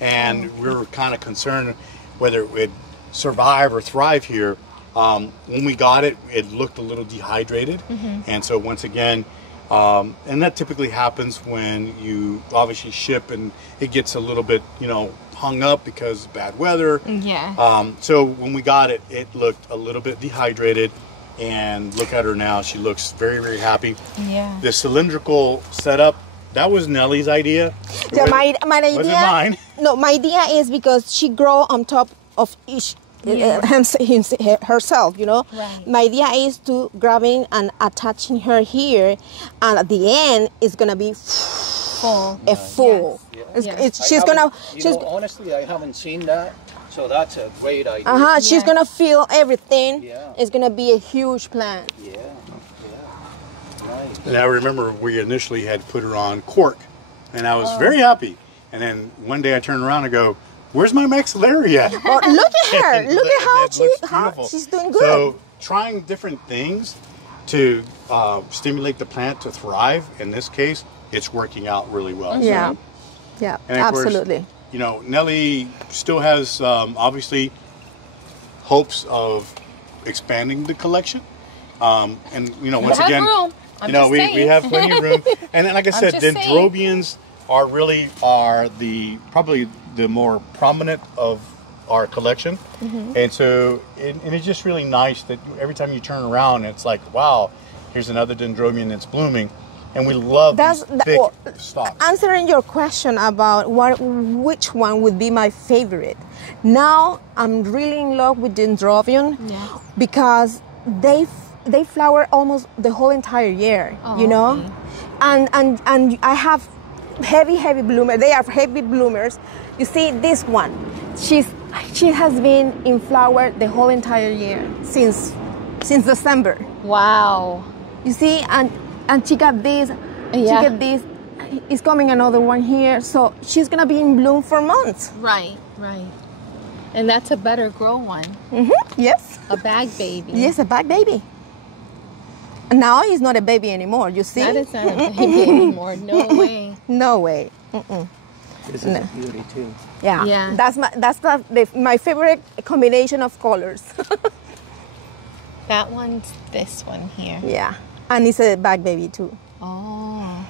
and we were kind of concerned whether it would survive or thrive here. When we got it, it looked a little dehydrated, and so once again, and that typically happens when you obviously ship and it gets a little bit, you know, hung up because of bad weather. Yeah. So when we got it, it looked a little bit dehydrated, and look at her now. She looks very, very happy. Yeah. The cylindrical setup, that was Nelly's idea. Yeah, my idea. Wasn't mine. No, my idea is because she grow on top of each herself, you know. Right. My idea is to grabbing and attaching her here, and at the end it's gonna be Full. a full. Yes. Yes. She's gonna. Honestly, I haven't seen that, so that's a great idea. She's Yeah. gonna feel everything. Yeah. It's gonna be a huge plant. Yeah. Nice. And I remember we initially had put her on cork, and I was very happy. And then one day I turned around and go, "Where's my maxillaria?" Oh, look at her! Look at how beautiful. she's doing good. So trying different things to stimulate the plant to thrive. In this case, it's working out really well. yeah, So, yeah, and of course, absolutely. you know, Nelly still has obviously hopes of expanding the collection. And you know, once have again, room. You know, we have plenty of room. And then, like I said, just saying. dendrobiums are probably the more prominent of our collection. And so, and it's just really nice that every time you turn around, it's like, wow, here's another dendrobium that's blooming. And we love these thick stalks. Answering your question about which one would be my favorite, now I'm really in love with dendrobium because they flower almost the whole entire year, you know, and I have heavy bloomers. They are heavy bloomers. You see this one, she has been in flower the whole entire year since December. Wow. You see, and she got this, she got this. Is coming another one here, so she's gonna be in bloom for months. Right. And that's a better grow one. Yes. A bag baby. Yes, a bag baby. And now he's not a baby anymore. You see? That is not a baby anymore. No way. No way. This is a beauty too. Yeah. That's my favorite combination of colors. That one's this one here. Yeah, and it's a bag baby too. Oh.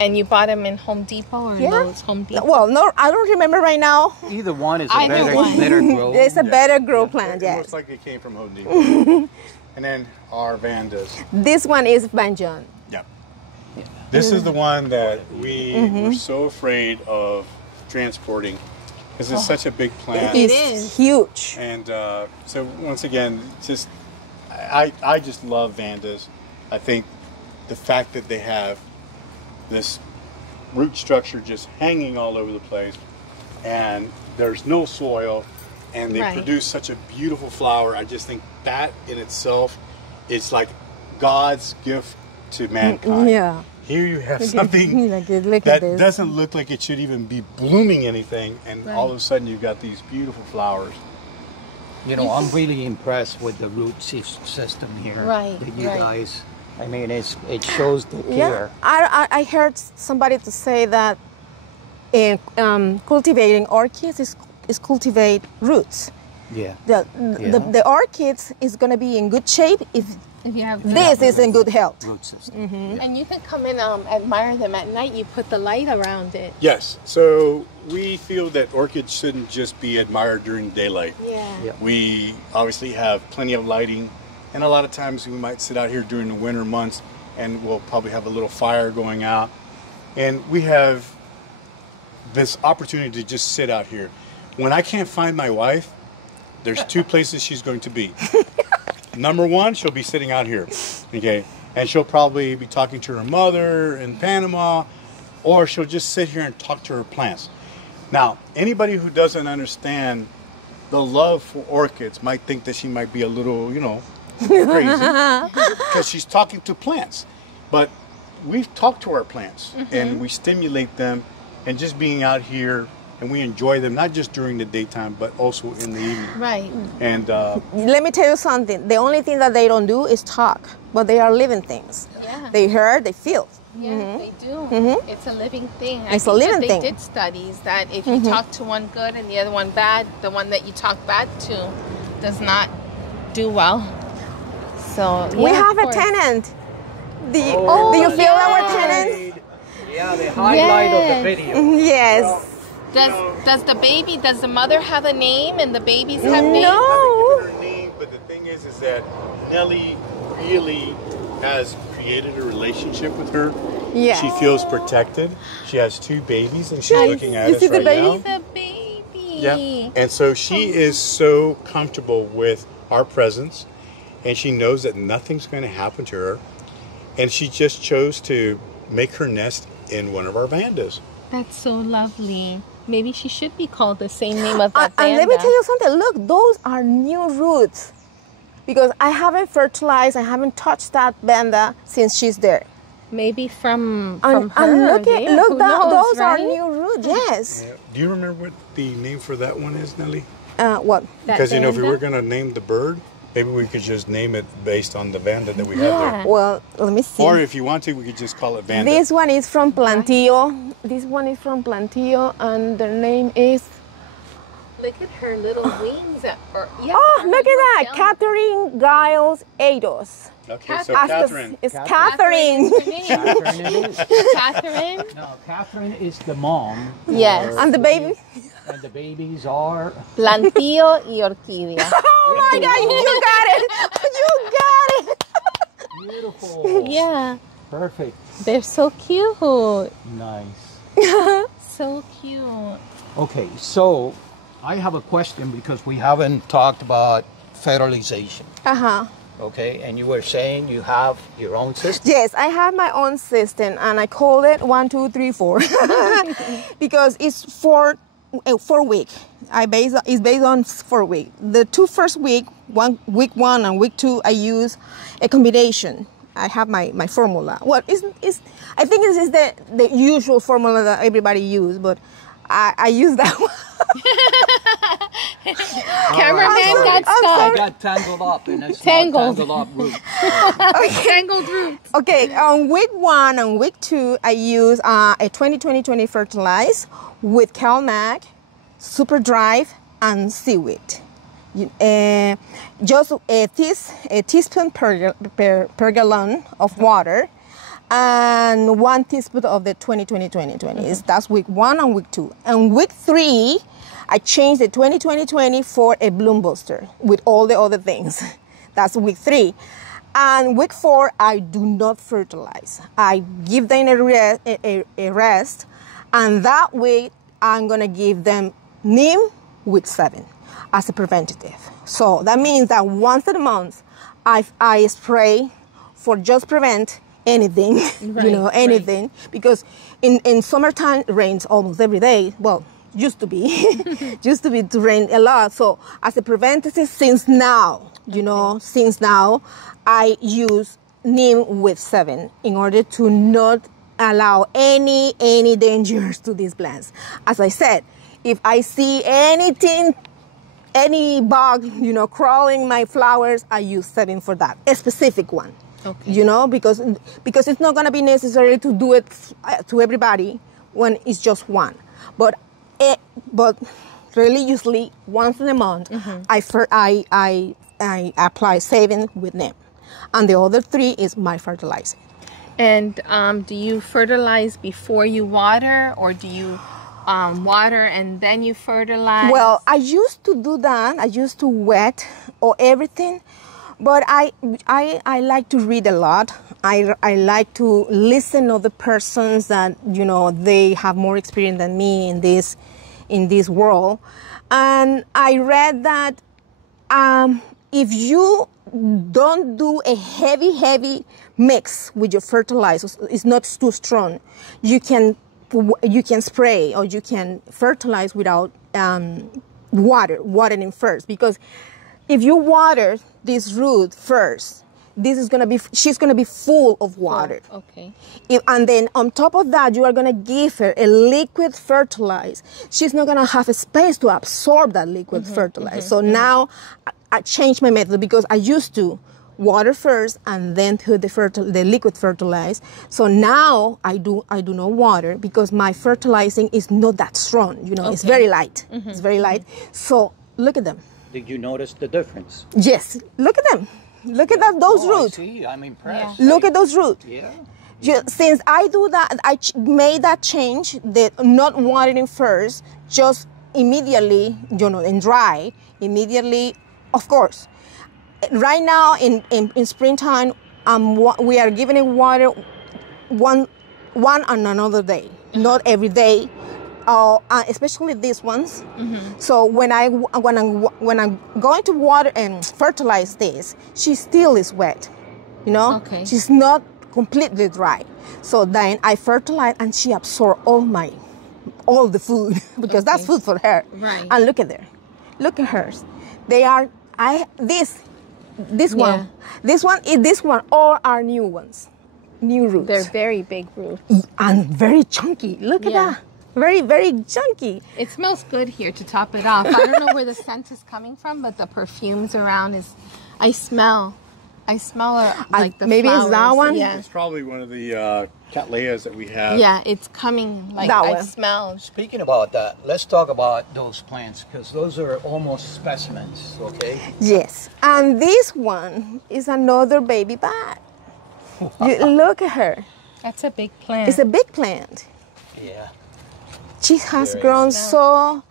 And you bought them in Home Depot or Lowe's? Home Depot? Well, no, I don't remember right now. Either one is a Either one. better grow. It's a better grow plant, It yes. looks like it came from Home Depot. And then our Vandas. This one is Banjan. Yeah. This is the one that we were so afraid of transporting because it's such a big plant. It is. Huge. And so once again, just I just love Vandas. I think the fact that they have this root structure just hanging all over the place, and there's no soil, and they produce such a beautiful flower. I just think that in itself is like God's gift to mankind. Yeah. Here you have something Look that at this. doesn't look like it should even be blooming anything, and all of a sudden you've got these beautiful flowers. You know, I'm really impressed with the root system here. Right, That you guys, I mean, it shows the care. Yeah, I heard somebody to say that cultivating orchids is cultivate roots. Yeah. The orchids is going to be in good shape if you have this is in good health. Root system. And you can come and admire them at night. You put the light around it. Yes, so we feel that orchids shouldn't just be admired during daylight. Yeah. We obviously have plenty of lighting, and a lot of times we might sit out here during the winter months and we'll probably have a little fire going out, and we have this opportunity to just sit out here. When I can't find my wife, there's two places she's going to be. Number one, she'll be sitting out here, okay? And she'll probably be talking to her mother in Panama, or she'll just sit here and talk to her plants. Now, anybody who doesn't understand the love for orchids might think that she might be a little, you know, crazy, because she's talking to plants. But we've talked to our plants, and we stimulate them, and just being out here, and we enjoy them, not just during the daytime, but also in the evening. Right. And Let me tell you something. The only thing that they don't do is talk, but they are living things. Yeah. They hear, they feel. Yeah, they do. It's a living thing. It's a living thing. They did studies that if you talk to one good and the other one bad, the one that you talk bad to does not do well. So We have of a course. tenant. Do you feel our tenant? Yeah, the highlight of the video. Yes. Does the mother have a name and the babies have names? No. her name, but the thing is that Nelly really has created a relationship with her. Yeah. She feels protected. She has two babies, and she's looking at You us see the right baby? now. The baby. Yeah. And so she is so comfortable with our presence, and she knows that nothing's going to happen to her. And she just chose to make her nest in one of our Vandas. That's so lovely. Maybe she should be called the same name of that And let me Vanda. tell you something. Look, those are new roots. Because I haven't fertilized, I haven't touched that Vanda since she's there. Maybe from And her. look, yeah, look, who knows, those are right? new roots. Yes. Do you remember what the name for that one is, Nelly? What? That Because, you know, if we Vanda? were going to name the bird, maybe we could just name it based on the Vanda that we have there. Well, let me see. Or if you want to, we could just call it Vanda. This one is from Plantio. This one is from Plantio, and their name is Look at her little wings. Yeah, Oh, look at that. Catherine Giles Ados. Okay, so As the- Catherine. It's Catherine. Catherine it is. Catherine. No, Catherine is the mom. Yes. And the baby. And the babies are. Plantio y Orquidea. Oh my God, you got it. You got it. Beautiful. Yeah, Perfect. they're so cute. Nice. So cute. Okay, so I have a question because we haven't talked about fertilization. Uh-huh. Okay, and you were saying you have your own system. Yes, I have my own system, and I call it 1, 2, 3, 4 because it's 4 week. It's based on 4 week. The first week, week 1 and week 2, I use a combination. I have my formula. Well, I think this is the usual formula that everybody use, but I use that one. Cameraman got I stuck. got tangled up in a small Tangled. tangled up root. Tangled roots. Okay, on week 1 and week 2, I use a 20-20-20 fertilize with CalMag, Super Drive, and seaweed. Just a teaspoon per gallon of water, and 1 teaspoon of the 20-20-20-20. That's week 1 and week 2. And week 3, I changed the 20-20-20 for a bloom booster with all the other things. That's week 3. And week 4, I do not fertilize. I give them a rest, and that way I'm gonna give them neem week 7 as a preventative. So that means that once a month, I spray for just prevent anything, Right, anything, because in summertime it rains almost every day. Well, used to to rain a lot. So as a preventative, since now, I use neem with 7 in order to not allow any dangers to these plants. As I said, if I see anything, any bug, crawling my flowers, I use 7 for that, a specific one. Okay. Because it's not going to be necessary to do it to everybody when it's just one. But religiously, once in a month, I apply 7 with neem, and the other 3 is my fertilizer. And do you fertilize before you water, or do you water and then you fertilize? Well, I used to do that. I used to wet or everything, but I like to read a lot. I like to listen to the persons that they have more experience than me in this world, and I read that if you don't do a heavy mix with your fertilizers, it's not too strong, you can spray or you can fertilize without watering first. Because if you water this root first, she's gonna be full of water. Oh, okay. And then on top of that, you are gonna give her a liquid fertilizer. She's not gonna have a space to absorb that liquid fertilizer. So now I changed my method, because I used to water first and then put the liquid fertilizer. So now I do not water, because my fertilizing is not that strong. It's very light. It's very light. So look at them. Did you notice the difference? Yes, look at them. Look at those roots. I see. I'm impressed. Look at those roots. Yeah. Since I do that, I made that change, that not watering first, just immediately, and dry, immediately, of course. Right now in springtime, we are giving it water one on another day, not every day, especially these ones. So when I'm going to water and fertilize this, she still is wet, Okay. She's not completely dry. So then I fertilize, and she absorbs all the food because that's food for her. Right. And look at her, look at hers. They are this one, all are new ones, new roots. They're very big roots. And very chunky. Look at that. Very, very chunky. It smells good here to top it off. I don't know where the scent is coming from, but the perfumes around I smell I smell like the maybe flowers. it's that one? Yeah. It's probably one of the Cattleyas that we have. Yeah, it's coming. Like That I one. smell. Speaking about that, let's talk about those plants because those are almost specimens, okay? Yes. And this one is another baby bat. Look at her. That's a big plant. It's a big plant. Yeah. She has Very grown nice. so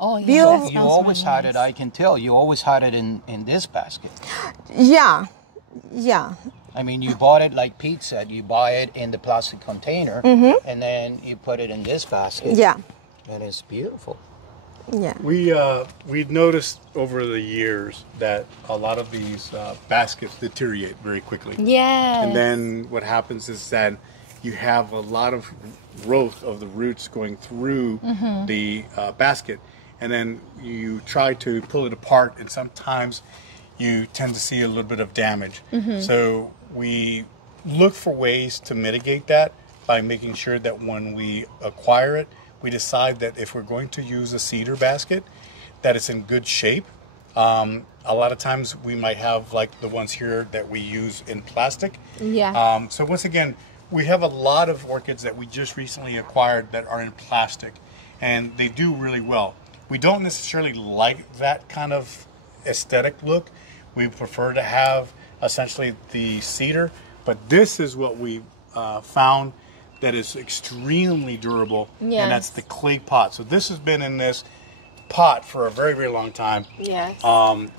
oh, yeah. beautiful. You always had it, I can tell. You always had it in this basket. yeah. Yeah. I mean, you bought it, like Pete said, you buy it in the plastic container, and then you put it in this basket. Yeah. And it's beautiful. Yeah. We've noticed over the years that a lot of these baskets deteriorate very quickly. Yeah. And then what happens is that you have a lot of growth of the roots going through the basket, and then you try to pull it apart, and sometimes you tend to see a little bit of damage. So we look for ways to mitigate that by making sure that when we acquire it, we decide that if we're going to use a cedar basket, that it's in good shape. A lot of times we might have like the ones here that we use in plastic. Yeah. So once again, we have a lot of orchids that we just recently acquired that are in plastic, and they do really well. We don't necessarily like that kind of aesthetic look. We prefer to have essentially the cedar, but this is what we found that is extremely durable, and that's the clay pot. So this has been in this pot for a very, very long time. Yes.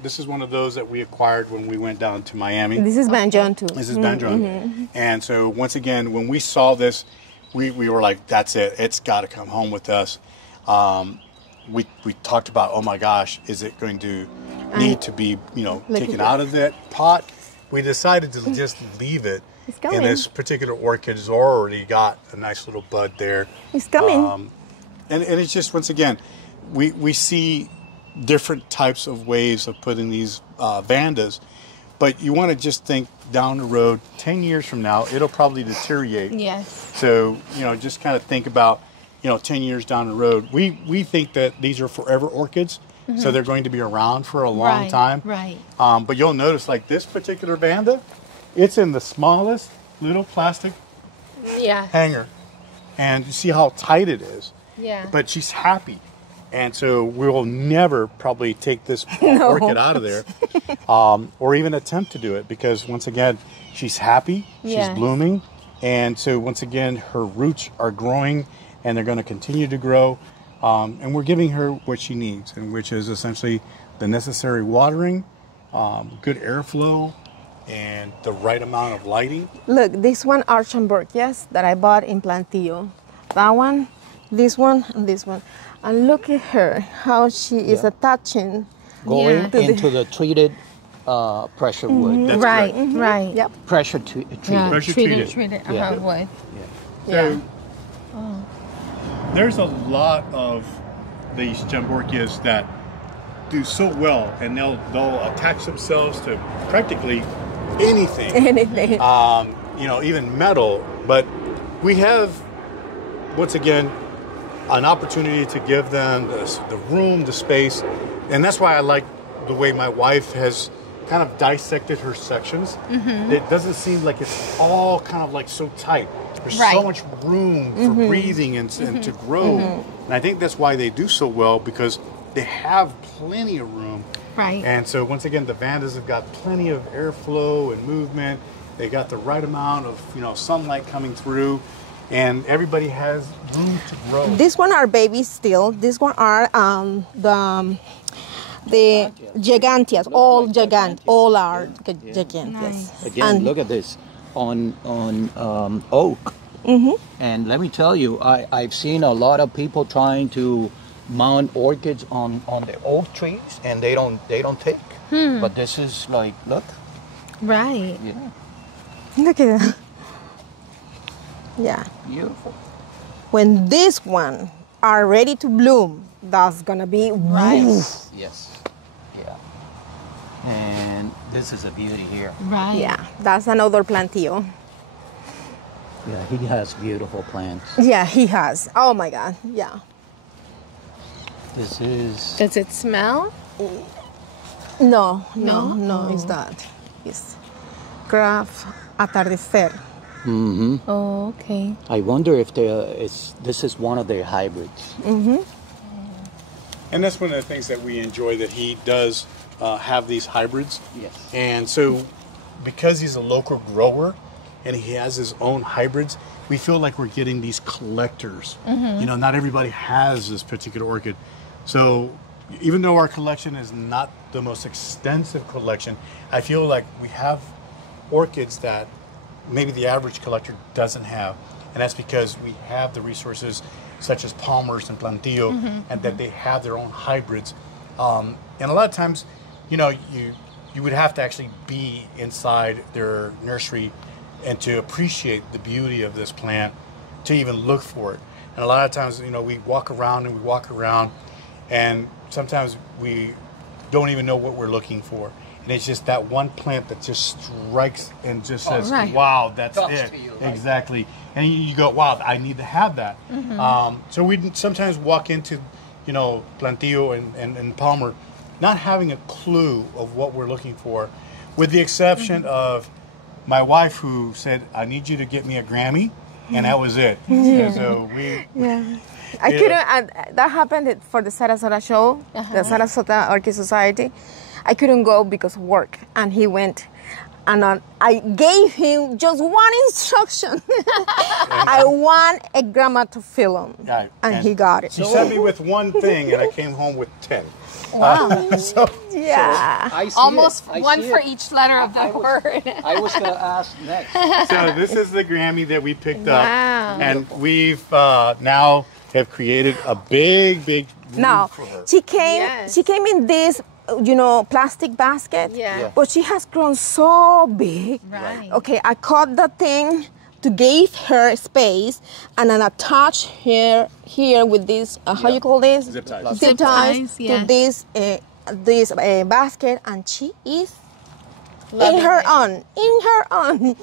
This is one of those that we acquired when we went down to Miami. This is banjon too. This is banjon. And so once again, when we saw this, we were like, that's it. It's got to come home with us. We talked about, oh my gosh, is it going to need to be, taken out of that pot? We decided to just leave it. It's coming. And this particular orchid has already got a nice little bud there. It's coming. And it's just, once again, we see different types of ways of putting these vandas, but you want to just think down the road, 10 years from now, it'll probably deteriorate. Yes. So, just kind of think about, 10 years down the road. We think that these are forever orchids, so they're going to be around for a long time. Right. But you'll notice, like this particular vanda, it's in the smallest little plastic Yeah. hanger. And you see how tight it is. Yeah. But she's happy. And so we'll never probably take this orchid out of there or even attempt to do it because, once again, she's happy, she's blooming. And so, once again, her roots are growing and they're going to continue to grow. And we're giving her what she needs, and which is essentially the necessary watering, good airflow, and the right amount of lighting. Look, this one Archamburg, that I bought in Plantio. That one, this one, and this one. And look at her, how she is attaching. Going into the treated pressure wood. That's right. correct. Right. Yep. Pressure treated. Pressure treated. Treated. Yeah. Wood. So there's a lot of these Jamborkias that do so well, and they'll attach themselves to practically anything. Anything. Even metal. But we have, once again, an opportunity to give them the room, the space, and that's why I like the way my wife has kind of dissected her sections. It doesn't seem like it's all kind of like so tight. There's so much room for breathing and to grow. And I think that's why they do so well, because they have plenty of room. Right. And so once again, the vandas have got plenty of airflow and movement. They got the right amount of sunlight coming through, and everybody has room to grow. This one are babies still. This one are the gigantias. All are gigantias. Nice. Again, look at this on oak. And let me tell you, I've seen a lot of people trying to mount orchids on the oak trees, and they don't take. But this is like, look. Right. Yeah. Look at that. Yeah. Beautiful. When this one are ready to bloom, that's gonna be Right. Yes. Yeah. And this is a beauty here. Right. Yeah, that's another Plantio. Yeah, he has beautiful plants. Yeah, he has. Oh my God. Yeah. This is Does it smell? No, No? it's not. Yes. Craft Atardecer. Mm-hmm. Oh, okay. I wonder if this is one of their hybrids. Mm-hmm. And that's one of the things that we enjoy, that he does have these hybrids. Yes. And so because he's a local grower and he has his own hybrids, we feel like we're getting these collectors. Mm-hmm. You know, not everybody has this particular orchid. So even though our collection is not the most extensive collection, I feel like we have orchids that maybe the average collector doesn't have. And that's because we have the resources such as Palmer's and Plantio, and that they have their own hybrids. And a lot of times, you know, you would have to actually be inside their nursery and to appreciate the beauty of this plant, to even look for it. And a lot of times, you know, we walk around and sometimes we don't even know what we're looking for. And it's just that one plant that just strikes and just says, right. wow, that's Talks it. to you, right? Exactly. And you go, wow, I need to have that. So we sometimes walk into, you know, Plantio and Palmer not having a clue of what we're looking for, with the exception of my wife, who said, I need you to get me a Grammy, and that was it. And so we... Yeah. I couldn't, that happened for the Sarasota show, the Sarasota Orchid Society. I couldn't go because of work, and he went, and I gave him just one instruction. I want a grammatophyllum, Right. and he got it. She sent me with one thing, and I came home with 10. Wow. Yeah. I see Almost it. I one see for it. each letter of the word. I was going to ask next. So this is the Grammy that we picked Wow. up, and we've now have created a big room Now, for her. she came. Yes. She came in this, you know, plastic basket. Yeah. But she has grown so big. Right. Okay, I cut the thing to give her space, and then attach her here with this. How you call this? Zip ties. Zip ties yeah. to this basket, and she is Loving in her it. own. In her own.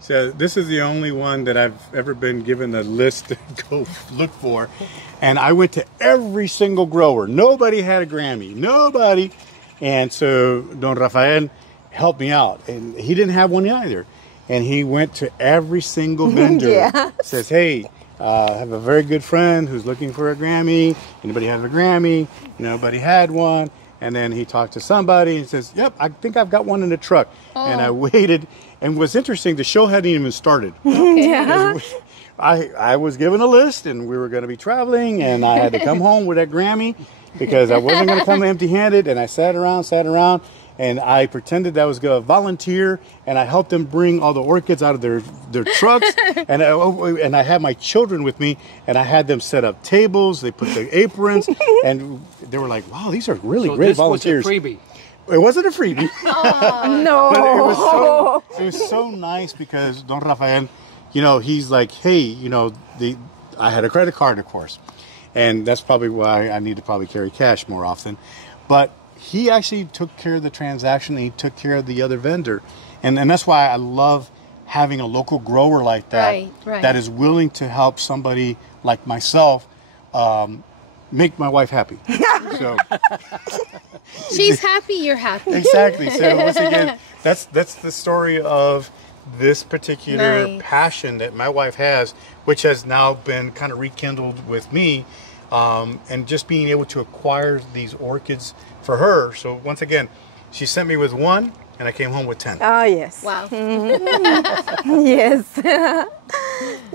So this is the only one that I've ever been given a list to go look for. And I went to every single grower. Nobody had a Grammy. Nobody. And so Don Rafael helped me out. And he didn't have one either. And he went to every single vendor. Yeah. Says, hey, I have a very good friend who's looking for a Grammy. Anybody have a Grammy? Nobody had one. And then he talked to somebody and says, yep, I think I've got one in the truck. And I waited. And what's interesting, the show hadn't even started. Yeah. I was given a list, and we were going to be traveling, and I had to come home with that Grammy because I wasn't going to come empty-handed. And I sat around, and I pretended that I was going to volunteer, and I helped them bring all the orchids out of their trucks. And I had my children with me, and I had them set up tables. They put the aprons, and they were like, wow, these are really So great this volunteers. was a freebie. It wasn't a freebie. No. But it was so nice because Don Rafael, you know, he's like, hey, you know, I had a credit card, of course, and that's probably why I need to probably carry cash more often. But he actually took care of the transaction, and he took care of the other vendor, and that's why I love having a local grower like that, Right. that is willing to help somebody like myself make my wife happy. So. She's happy, you're happy. Exactly. So once again, that's the story of this particular Nice. passion that my wife has, which has now been kind of rekindled with me, and just being able to acquire these orchids for her. So once again, she sent me with one, and I came home with 10. Oh yes. Wow. Yes.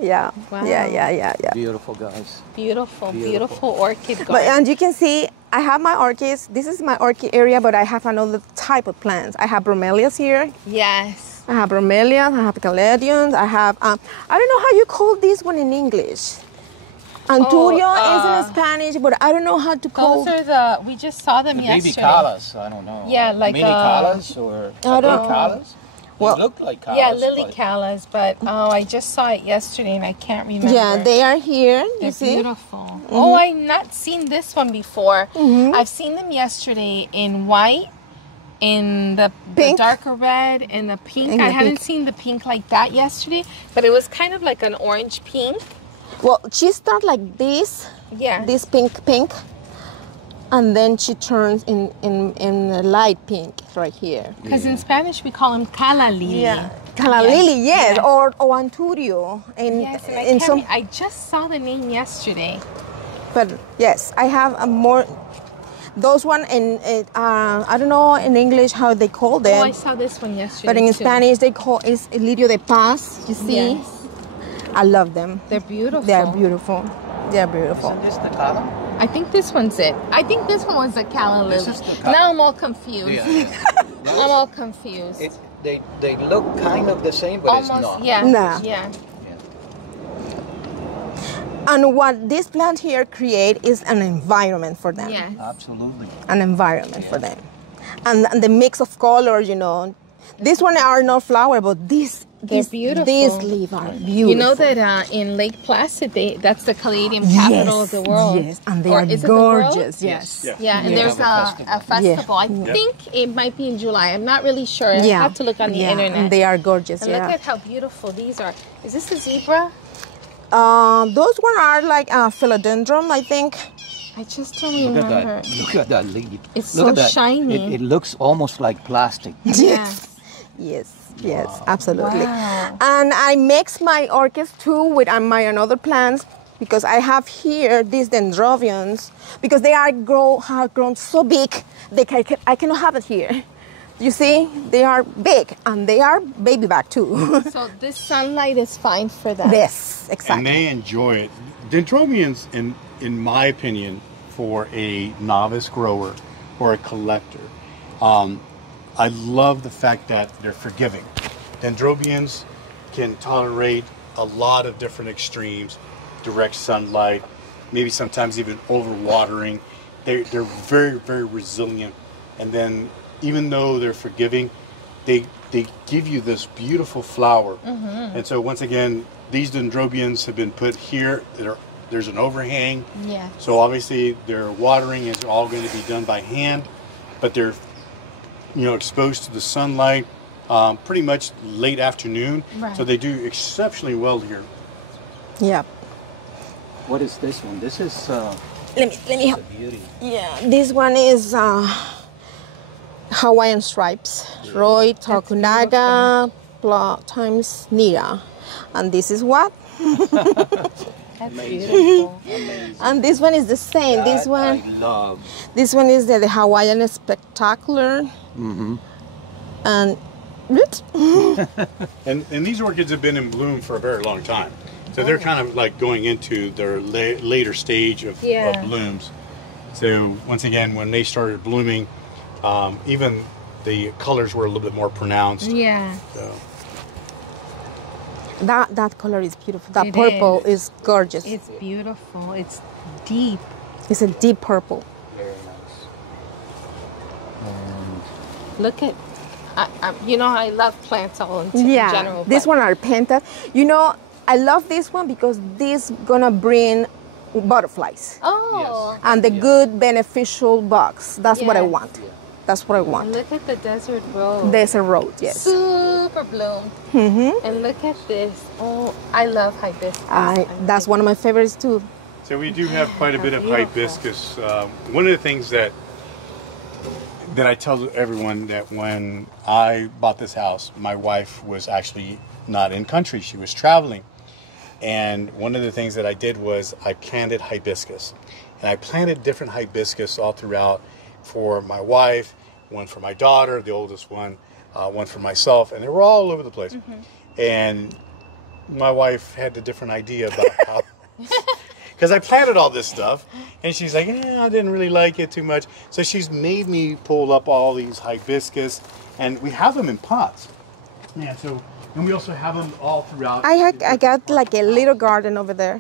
Yeah. Wow. Yeah. Beautiful, guys. Beautiful orchid But garden. and you can see, I have my orchids. This is my orchid area, but I have another type of plants. I have bromelias here. Yes. I have bromelias. I have caladiums. I have I don't know how you call this one in English. Anturio is in Spanish, but I don't know how to call. Those are we just saw them Baby yesterday. callas, I don't know. Yeah, like, mini callas or I don't- big callas. Well, They look like callas. Yeah, lily but- callas, but I just saw it yesterday and I can't remember. Yeah, they are here. You They're see? beautiful. Oh, I've not seen this one before. I've seen them yesterday in white, in the Pink. darker red, and the pink. And I the hadn't pink. seen the pink like that yesterday, but it was kind of like an orange pink. Well, she started like this. Yeah. This pink, and then she turns in a light pink right here. Because in Spanish we call them cala lily. Yeah. Cala lily, yes, yes. or anturio. And Yes, and in some, I just saw the name yesterday. but yes, I have a more. Those one in I don't know in English how they call them. Oh, I saw this one yesterday. But in too. Spanish they call it's lirio de paz. You see, Yes. I love them. They're beautiful. They are beautiful. They are beautiful. Isn't this the column? I think this one's it. I think this one was the calla This lily. is the calla. Now I'm all confused. Yeah. I'm all confused. They look kind of the same, but it's Almost, not. yeah. Nah. Yeah. And what this plant here create is an environment for them. Yeah. Absolutely. An environment for them. And the mix of colors, you know. This one are not flower, but these beautiful. These leaves are beautiful. You know that in Lake Placid, that's the Caladium capital of the world. Yes, and they Or are is it the world? gorgeous. Yes. Yeah. Yeah, and They there's have a festival. I Yeah. think it might be in July. I'm not really sure. I Yeah. have to look on the internet. And they are gorgeous. And yeah. look at how beautiful these are. Is this a zebra? Those one are like philodendron, I think. I just don't Look at remember. that. Look at that leaf. It's Look so at that. shiny. It looks almost like plastic. Yes. Yes, yes, absolutely. Wow. And I mix my orchids too with my another plants because I have here these dendrobiums because they have grown so big I cannot have it here. You see, they are big and they are baby back too. So this sunlight is fine for them. Yes, exactly. And they enjoy it. Dendrobiums, in my opinion, for a novice grower or a collector, I love the fact that they're forgiving. Dendrobiums can tolerate a lot of different extremes, direct sunlight, maybe sometimes even overwatering. They're very, very resilient. And then even though they're forgiving, they give you this beautiful flower. Mm-hmm. And so once again, these dendrobiums have been put here. There's an overhang. Yeah. So obviously their watering is all going to be done by hand, but they're exposed to the sunlight pretty much late afternoon. Right. So they do exceptionally well here. Yeah. What is this one? This is Let me a help. beauty. Yeah, this one is Hawaiian stripes. Roy Tokunaga times Nira. And this is what? That's beautiful. And this one is the same. This one. I love. This one is the Hawaiian Spectacular. Mm-hmm. And And these orchids have been in bloom for a very long time. So they're kind of like going into their later stage of blooms. So once again, when they started blooming, even the colors were a little bit more pronounced. Yeah. So. that color is beautiful. That It purple is gorgeous. It's beautiful. It's deep. It's a deep purple. Very nice. And Look at, I love plants all in Yeah, general. this but one are painted. I love this one because this gonna bring butterflies Oh. and the good beneficial bugs. That's what I Yes. want. That's what I And want. look at the desert rose. There's a road, yes. Super bloom. Mm-hmm. And look at this. Oh, I love hibiscus. That's one of my favorites too. So we do have quite a bit of Beautiful. hibiscus. One of the things that I tell everyone that when I bought this house, my wife was actually not in country. She was traveling. And one of the things that I did was I planted hibiscus. And I planted different hibiscus all throughout for my wife, one for my daughter, the oldest one for myself. And they were all over the place. Mm-hmm. And my wife had a different idea about how... Because I planted all this stuff, and she's like, I didn't really like it too much. So she's made me pull up all these hibiscus, and we have them in pots. Yeah, and we also have them all throughout. I got like a little garden over there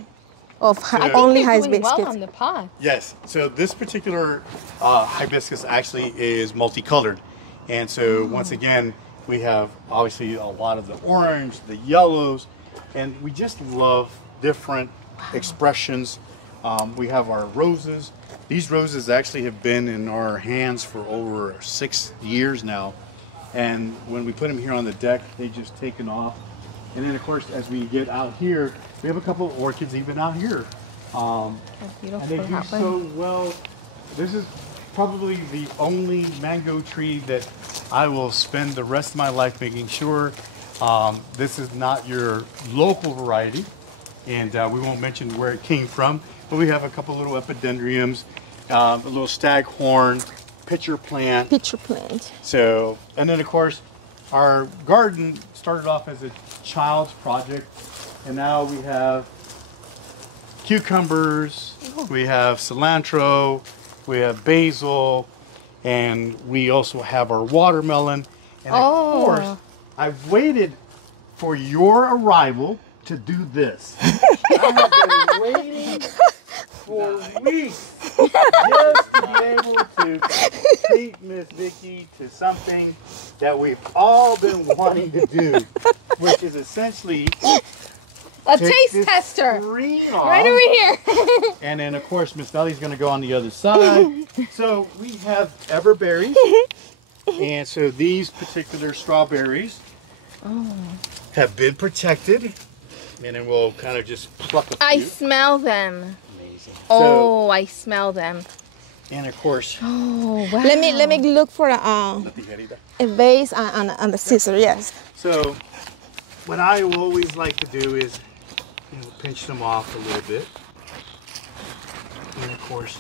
of only You're doing hibiscus. well on the pot. Yes, so this particular hibiscus actually is multicolored. And so once again, we have obviously a lot of the orange, the yellows, and we just love different expressions. We have our roses. These roses actually have been in our hands for over 6 years now. And when we put them here on the deck, they just taken off. And then of course, as we get out here, we have a couple of orchids even out here. And they do so well this is probably the only mango tree that I will spend the rest of my life making sure this is not your local variety, and we won't mention where it came from, but we have a couple little epidendriums, a little staghorn, pitcher plant. Pitcher plant. So, and then of course, our garden started off as a child's project, and now we have cucumbers, we have cilantro, we have basil, and we also have our watermelon. And of course, I've waited for your arrival to do this. I have been waiting for weeks just to be able to treat Miss Vicky to something that we've all been wanting to do, which is essentially a taste tester right over here. And then of course Miss Nelly's going to go on the other side. So we have everberries, and so these particular strawberries have been protected, and then we'll kind of just pluck a few. I smell them. Amazing. Oh, I smell them. And of course, oh wow. Let me look for a vase and the scissor. Yes. So what I always like to do is, you know, pinch them off a little bit. And of course,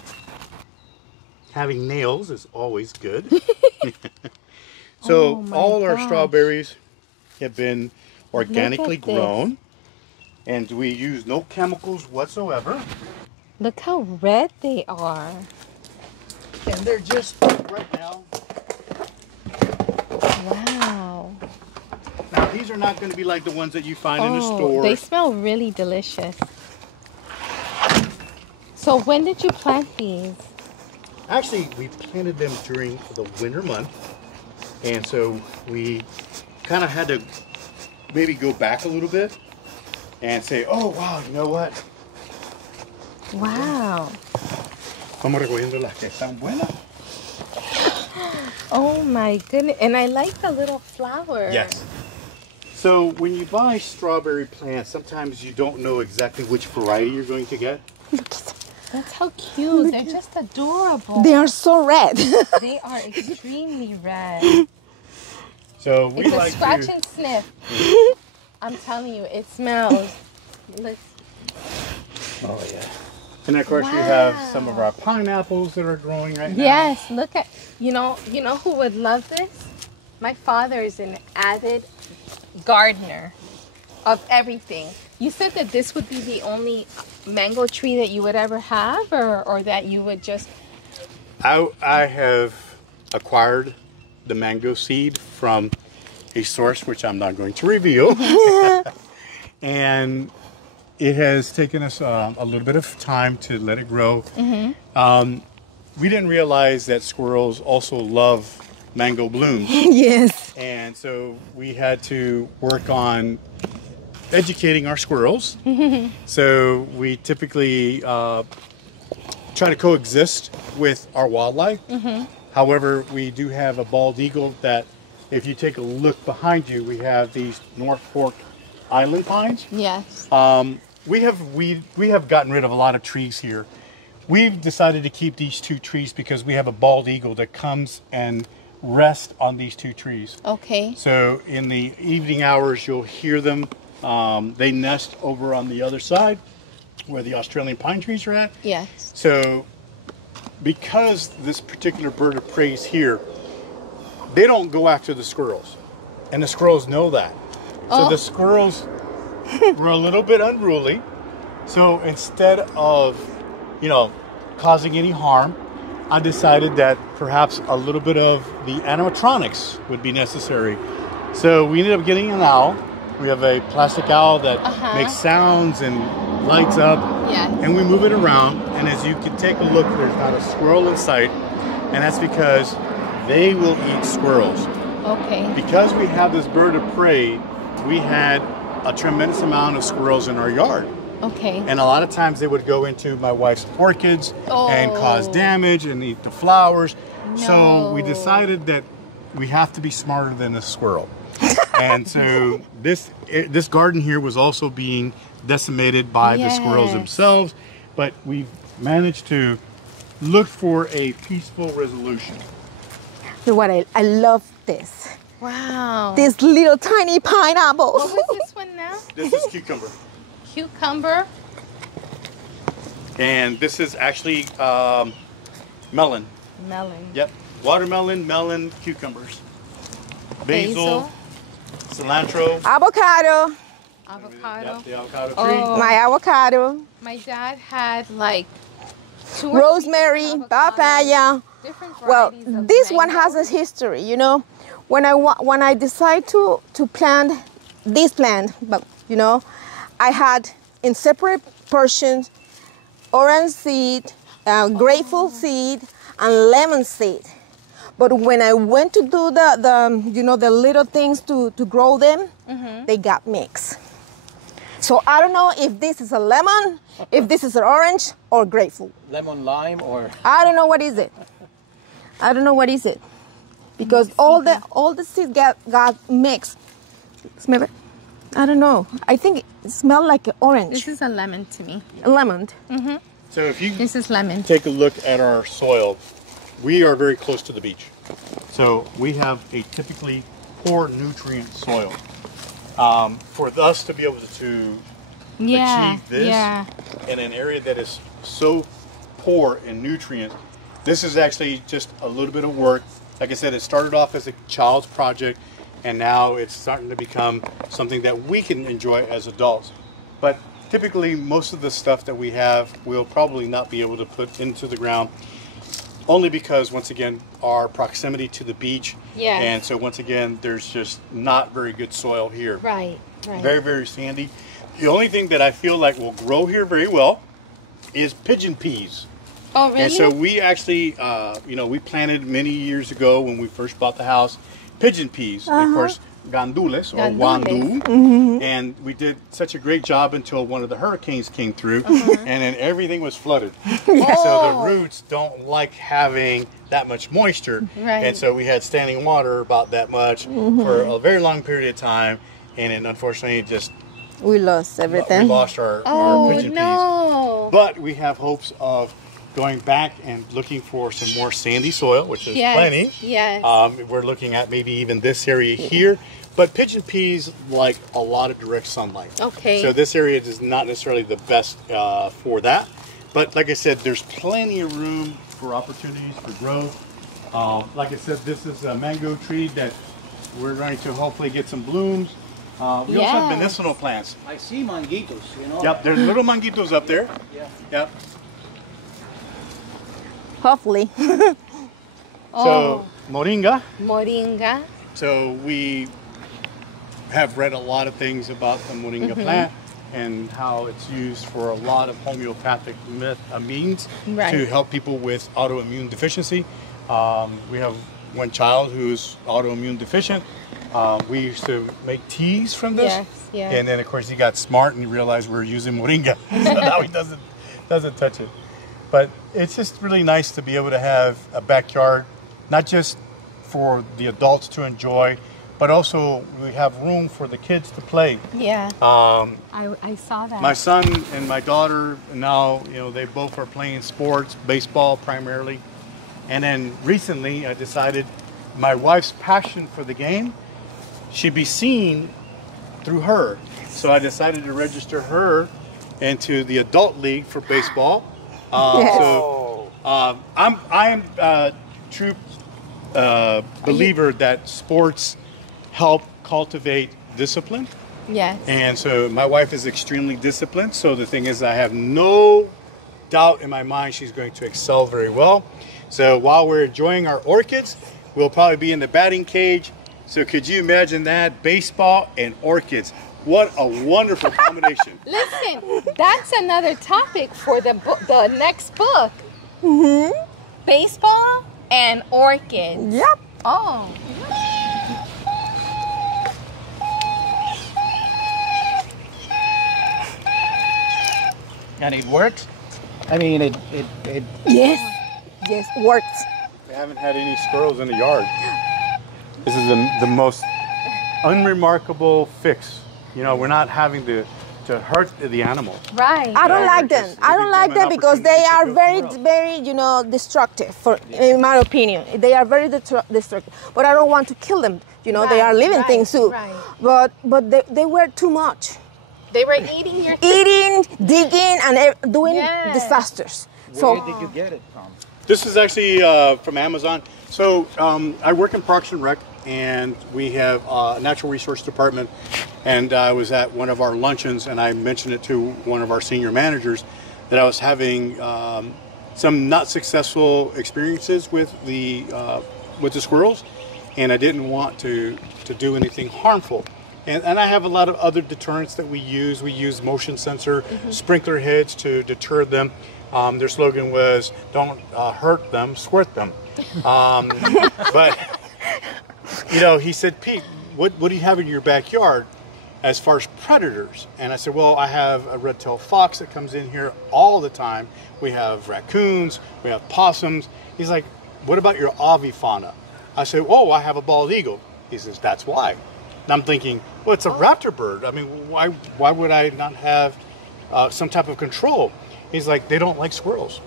having nails is always good. So all our strawberries have been organically grown, and we use no chemicals whatsoever. Look how red they are. And they're just right now. Wow. Now these are not going to be like the ones that you find in the store. They smell really delicious. So when did you plant these? Actually, we planted them during the winter month, and so we kind of had to maybe go back a little bit and say, oh wow, you know what? Wow. Vamos recogiendo las que están buenas. Oh my goodness. And I like the little flower. Yes. So when you buy strawberry plants, sometimes you don't know exactly which variety you're going to get. That's how cute. They're just adorable. They are so red. They are extremely red. So we It's a like scratch to... and sniff. I'm telling you, it smells. Let's... Oh yeah. And of course we have some of our pineapples that are growing right now. Yes, look at, you know who would love this? My father is an avid gardener of everything. You said that this would be the only mango tree that you would ever have, or that you would just... I have acquired the mango seed from a source which I'm not going to reveal. And it has taken us a little bit of time to let it grow. We didn't realize that squirrels also love mango blooms. Yes. And so we had to work on educating our squirrels. So we typically try to coexist with our wildlife. However, we do have a bald eagle that, if you take a look behind you, we have these North Fork island pines. Yes. We have gotten rid of a lot of trees here. We've decided to keep these two trees because we have a bald eagle that comes and rests on these two trees. Okay. So in the evening hours, you'll hear them. They nest over on the other side where the Australian pine trees are at. Yes. So because this particular bird of prey is here, they don't go after the squirrels. And the squirrels know that. So the squirrels were a little bit unruly. So instead of, you know, causing any harm, I decided that perhaps a little bit of the animatronics would be necessary. So we ended up getting an owl. We have a plastic owl that makes sounds and lights up. Yeah. And we move it around. And as you can take a look, there's not a squirrel in sight. And that's because they will eat squirrels. Okay. Because we have this bird of prey, we had a tremendous amount of squirrels in our yard. Okay. And a lot of times they would go into my wife's orchids and cause damage and eat the flowers. No. So we decided that we have to be smarter than a squirrel. And so this garden here was also being decimated by the squirrels themselves. But we've managed to look for a peaceful resolution. You know what? I love this. Wow. This little tiny pineapple. What was this one now? This is cucumber. Cucumber. And this is actually melon. Melon. Yep. Watermelon, melon, cucumbers. Basil, cilantro. Avocado. Avocado. Yep, the avocado tree. Oh. My avocado. My dad had like 2 or 3 Rosemary, different avocados, papaya. different Well, varieties of this one has mango. a history, you know. When I decide to plant this plant, but you know, I had in separate portions orange seed, grapefruit seed, and lemon seed. But when I went to do the you know, the little things to grow them, they got mixed. So I don't know if this is a lemon, if this is an orange or grapefruit. Lemon lime or I don't know what is it. I don't know what is it, because all the seeds got mixed. Smell it. I don't know. I think it smells like an orange. This is a lemon to me. A lemon. So if you This is lemon. take a look at our soil, we are very close to the beach. So we have a typically poor nutrient soil. For us to be able to Yeah. achieve this Yeah. in an area that is so poor in nutrients, this is actually just a little bit of work. Like I said, it started off as a child's project, and now it's starting to become something that we can enjoy as adults. But typically, most of the stuff that we have, we'll probably not be able to put into the ground, only because, once again, our proximity to the beach. Yes. And so, once again, there's just not very good soil here. Right. Right. Very, very sandy. The only thing that I feel like will grow here very well is pigeon peas. Oh, really? And so we actually, you know, we planted many years ago when we first bought the house, pigeon peas, and of course, gandules or wandu. And we did such a great job until one of the hurricanes came through, and then everything was flooded. So the roots don't like having that much moisture. Right. And so we had standing water about that much for a very long period of time, and then unfortunately just We lost everything. we lost our pigeon peas. no. But we have hopes of going back and looking for some more sandy soil, which is Yes, plenty. yes. We're looking at maybe even this area here. But pigeon peas like a lot of direct sunlight. Okay. So this area is not necessarily the best for that. But like I said, there's plenty of room for opportunities for growth. Like I said, this is a mango tree that we're going to hopefully get some blooms. We also have Yes. medicinal plants. I see manguitos, you know. Yep, there's little manguitos up there. Yeah. Yep. Hopefully. So moringa. Moringa. So we have read a lot of things about the moringa plant and how it's used for a lot of homeopathic means Right. to help people with autoimmune deficiency. We have one child who's autoimmune deficient. We used to make teas from this, Yes, yeah. and then of course he got smart and he realized we were using moringa, so now he doesn't touch it. But it's just really nice to be able to have a backyard, not just for the adults to enjoy, but also we have room for the kids to play. Yeah. I saw that. My son and my daughter now, you know, they both are playing sports, baseball primarily. And then recently I decided my wife's passion for the game should be seen through her. So I decided to register her into the adult league for baseball. Yes. So I am a true believer that sports help cultivate discipline. Yes. And so my wife is extremely disciplined. So the thing is, I have no doubt in my mind she's going to excel very well. So while we're enjoying our orchids, we'll probably be in the batting cage. So could you imagine that? Baseball and orchids. What a wonderful combination. Listen, that's another topic for the the next book. Baseball and orchids. Yep. Oh. And it works. I mean, it Yes. Yes, works. We haven't had any squirrels in the yard. This is the most unremarkable fix. You know, we're not having to to hurt the animal. Right. I don't like them. just I don't giving like them an them because they opportunity are to go very, somewhere else. very, you know, destructive. In my opinion, they are very destructive. But I don't want to kill them. You know, they Right, are living right, things too. right. But they were too much. They were eating your Eating, digging, and doing Yes. disasters. Where So did you get it from? This is actually from Amazon. So I work in Parks and Rec, and we have a natural resource department. And I was at one of our luncheons, and I mentioned it to one of our senior managers that I was having some not successful experiences with the squirrels, and I didn't want to do anything harmful. And I have a lot of other deterrents that we use. We use motion sensor sprinkler heads to deter them. Their slogan was, don't hurt them, squirt them. But, you know, he said, Pete, what do you have in your backyard as far as predators? And I said, well, I have a red-tailed fox that comes in here all the time. We have raccoons, we have possums. He's like, what about your avifauna? I said, oh, I have a bald eagle. He says, that's why. And I'm thinking, well, it's a raptor bird. I mean, why would I not have some type of control? He's like, they don't like squirrels.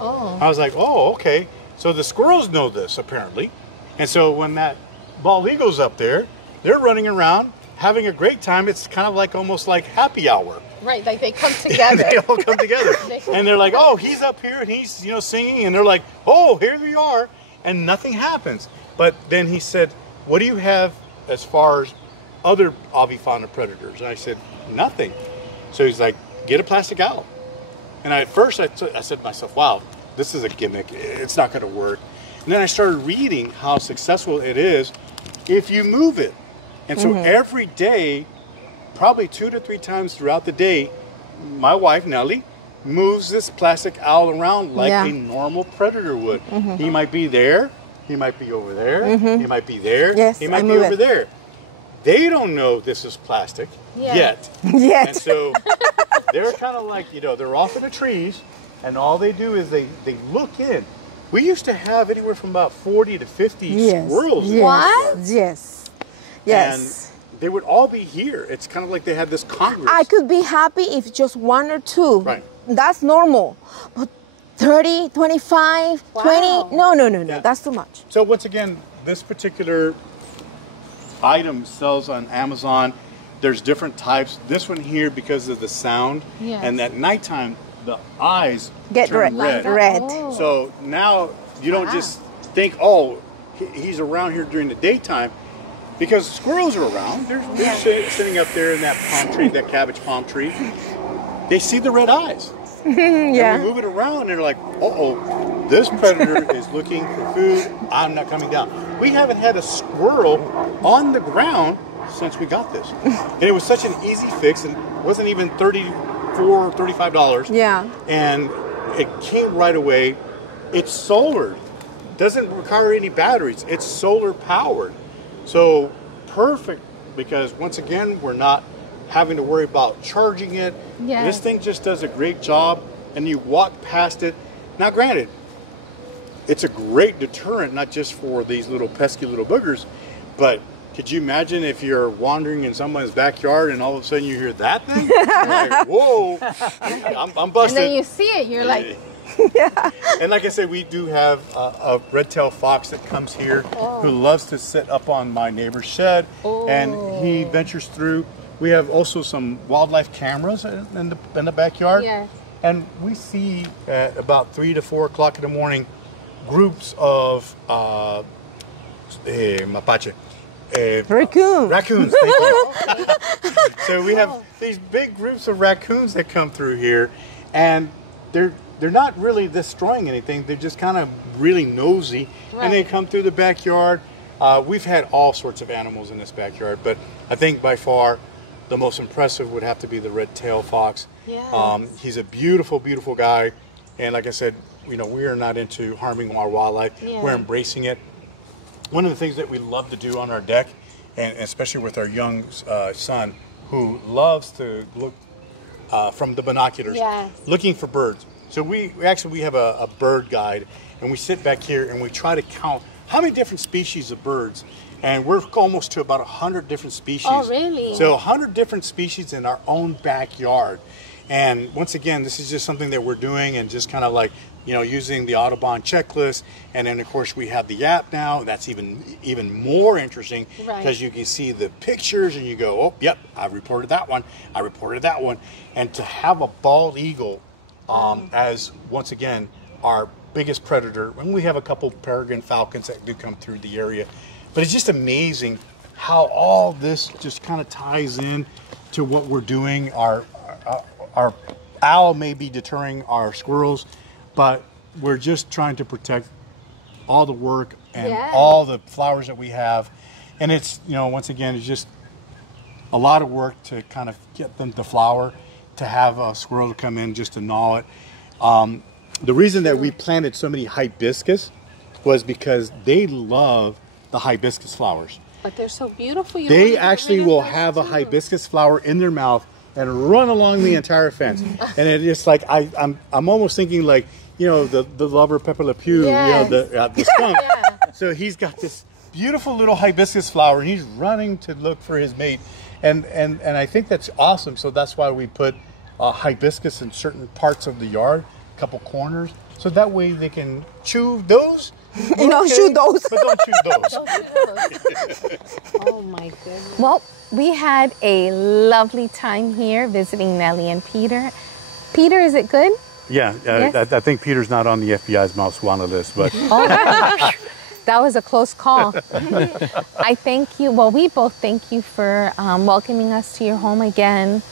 Oh. I was like, oh, okay. So the squirrels know this, apparently. And so when that bald eagle's up there, they're running around, having a great time. It's kind of like almost like happy hour. Right, like they come together. They all come together. And they're like, oh, he's up here and he's, you know, singing. And they're like, oh, here we are. And nothing happens. But then he said, what do you have as far as other avifauna predators? And I said, nothing. So he's like, get a plastic owl. And at first I said to myself, wow, this is a gimmick. It's not going to work. And then I started reading how successful it is if you move it. And so every day, probably 2 to 3 times throughout the day, my wife, Nelly, moves this plastic owl around like a normal predator would. He might be there. He might be over there. He might be there. Yes, he might I be move over it. there. They don't know this is plastic yet. Yet. And so they're kind of like, you know, they're off in the trees, and all they do is they look in. We used to have anywhere from about 40 to 50 squirrels. in Yes. this yard. Yes. Yes. And they would all be here. It's kind of like they had this congress. I could be happy if just 1 or 2. Right. That's normal. But 30, 25, 20, no. Yeah. That's too much. So once again, this particular item sells on Amazon. There's different types. This one here, because of the sound, Yes. and at nighttime, the eyes Get turn red. red. Red. Oh. So now you don't just think, oh, he's around here during the daytime, because squirrels are around. They're sitting up there in that palm tree, that cabbage palm tree. They see the red eyes. And we move it around, and they're like, uh-oh, this predator is looking for food. I'm not coming down. We haven't had a squirrel on the ground since we got this. And it was such an easy fix, and it wasn't even $34 or $35. Yeah. And it came right away. It's solar. Doesn't require any batteries. It's solar powered. So perfect, because once again, we're not having to worry about charging it. Yes. This thing just does a great job, and you walk past it. Now granted, it's a great deterrent, not just for these little pesky little boogers, but could you imagine if you're wandering in someone's backyard and all of a sudden you hear that thing? You're like, whoa, I'm busted. And then you see it, you're like, And like I said, we do have a red-tailed fox that comes here who loves to sit up on my neighbor's shed, and he ventures through. We have also some wildlife cameras in the backyard, Yes. and we see at about 3 to 4 o'clock in the morning groups of mapache. Raccoon. Raccoons, thank you. So we have these big groups of raccoons that come through here, and they're not really destroying anything. They're just kind of really nosy, and they come through the backyard. We've had all sorts of animals in this backyard, but I think by far the most impressive would have to be the red-tailed fox. Yes. He's a beautiful, beautiful guy, and like I said, you know, we are not into harming our wildlife. Yeah. We're embracing it. One of the things that we love to do on our deck, and especially with our young son, who loves to look from the binoculars, Yes. looking for birds. So we have a bird guide, and we sit back here and we try to count how many different species of birds. And we're almost to about 100 different species. Oh, really? So 100 different species in our own backyard. And once again, this is just something that we're doing and just kind of like, using the Audubon checklist. And then of course we have the app now. That's even more interesting because you can see the pictures and you go, oh, yep, I reported that one. I reported that one. And to have a bald eagle as, once again, our biggest predator, and we have a couple peregrine falcons that do come through the area. But it's just amazing how all this just kind of ties in to what we're doing. Our owl may be deterring our squirrels, but we're just trying to protect all the work and all the flowers that we have. And it's, once again, it's just a lot of work to kind of get them to flower, to have a squirrel to come in just to gnaw it. The reason that we planted so many hibiscus was because they love the hibiscus flowers. But they're so beautiful. They actually will have a hibiscus flower in their mouth and run along the entire fence. And it's just like, I'm almost thinking like, the lover Pepe Le Pew, the skunk. So he's got this beautiful little hibiscus flower and he's running to look for his mate. And I think that's awesome. So that's why we put hibiscus in certain parts of the yard, a couple corners, so that way they can chew those. Shoot those. But don't shoot those. Oh my goodness. Well, we had a lovely time here visiting Nelly and Peter. Peter, is it good? Yeah, Yes? I think Peter's not on the FBI's mouse wanted list, but Oh, that was a close call. I thank you. Well, we both thank you for welcoming us to your home again.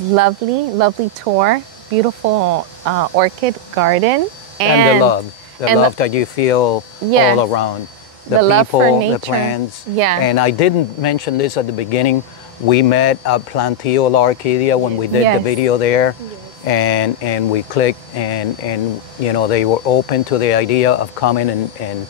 Lovely, lovely tour. Beautiful orchid garden. And the love. The and love that you feel Yes. all around. The love for people, nature. the plants. Yeah. And I didn't mention this at the beginning. We met at Plantio La Orquidea when we did Yes. the video there. And we clicked and they were open to the idea of coming and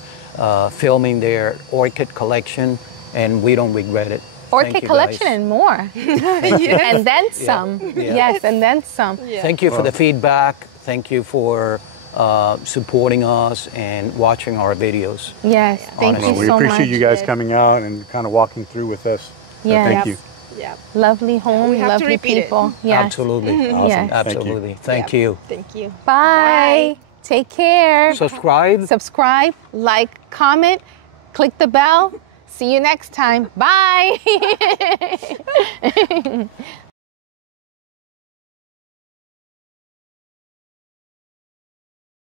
filming their orchid collection, and we don't regret it. Thank Orchid you, collection guys. and more. And then some. Yeah. Yes, and then some. Thank you for the feedback. Thank you for supporting us and watching our videos. Yes, thank Honestly. you we so appreciate much. you guys coming out and kind of walking through with us. So Yes. thank you. Yeah. Lovely home, We have to lovely repeat it. people. Yes. Absolutely. Awesome. Yes. Absolutely. Thank you. Thank you. Bye. Take care. Subscribe. Subscribe, like, comment, click the bell. See you next time. Bye.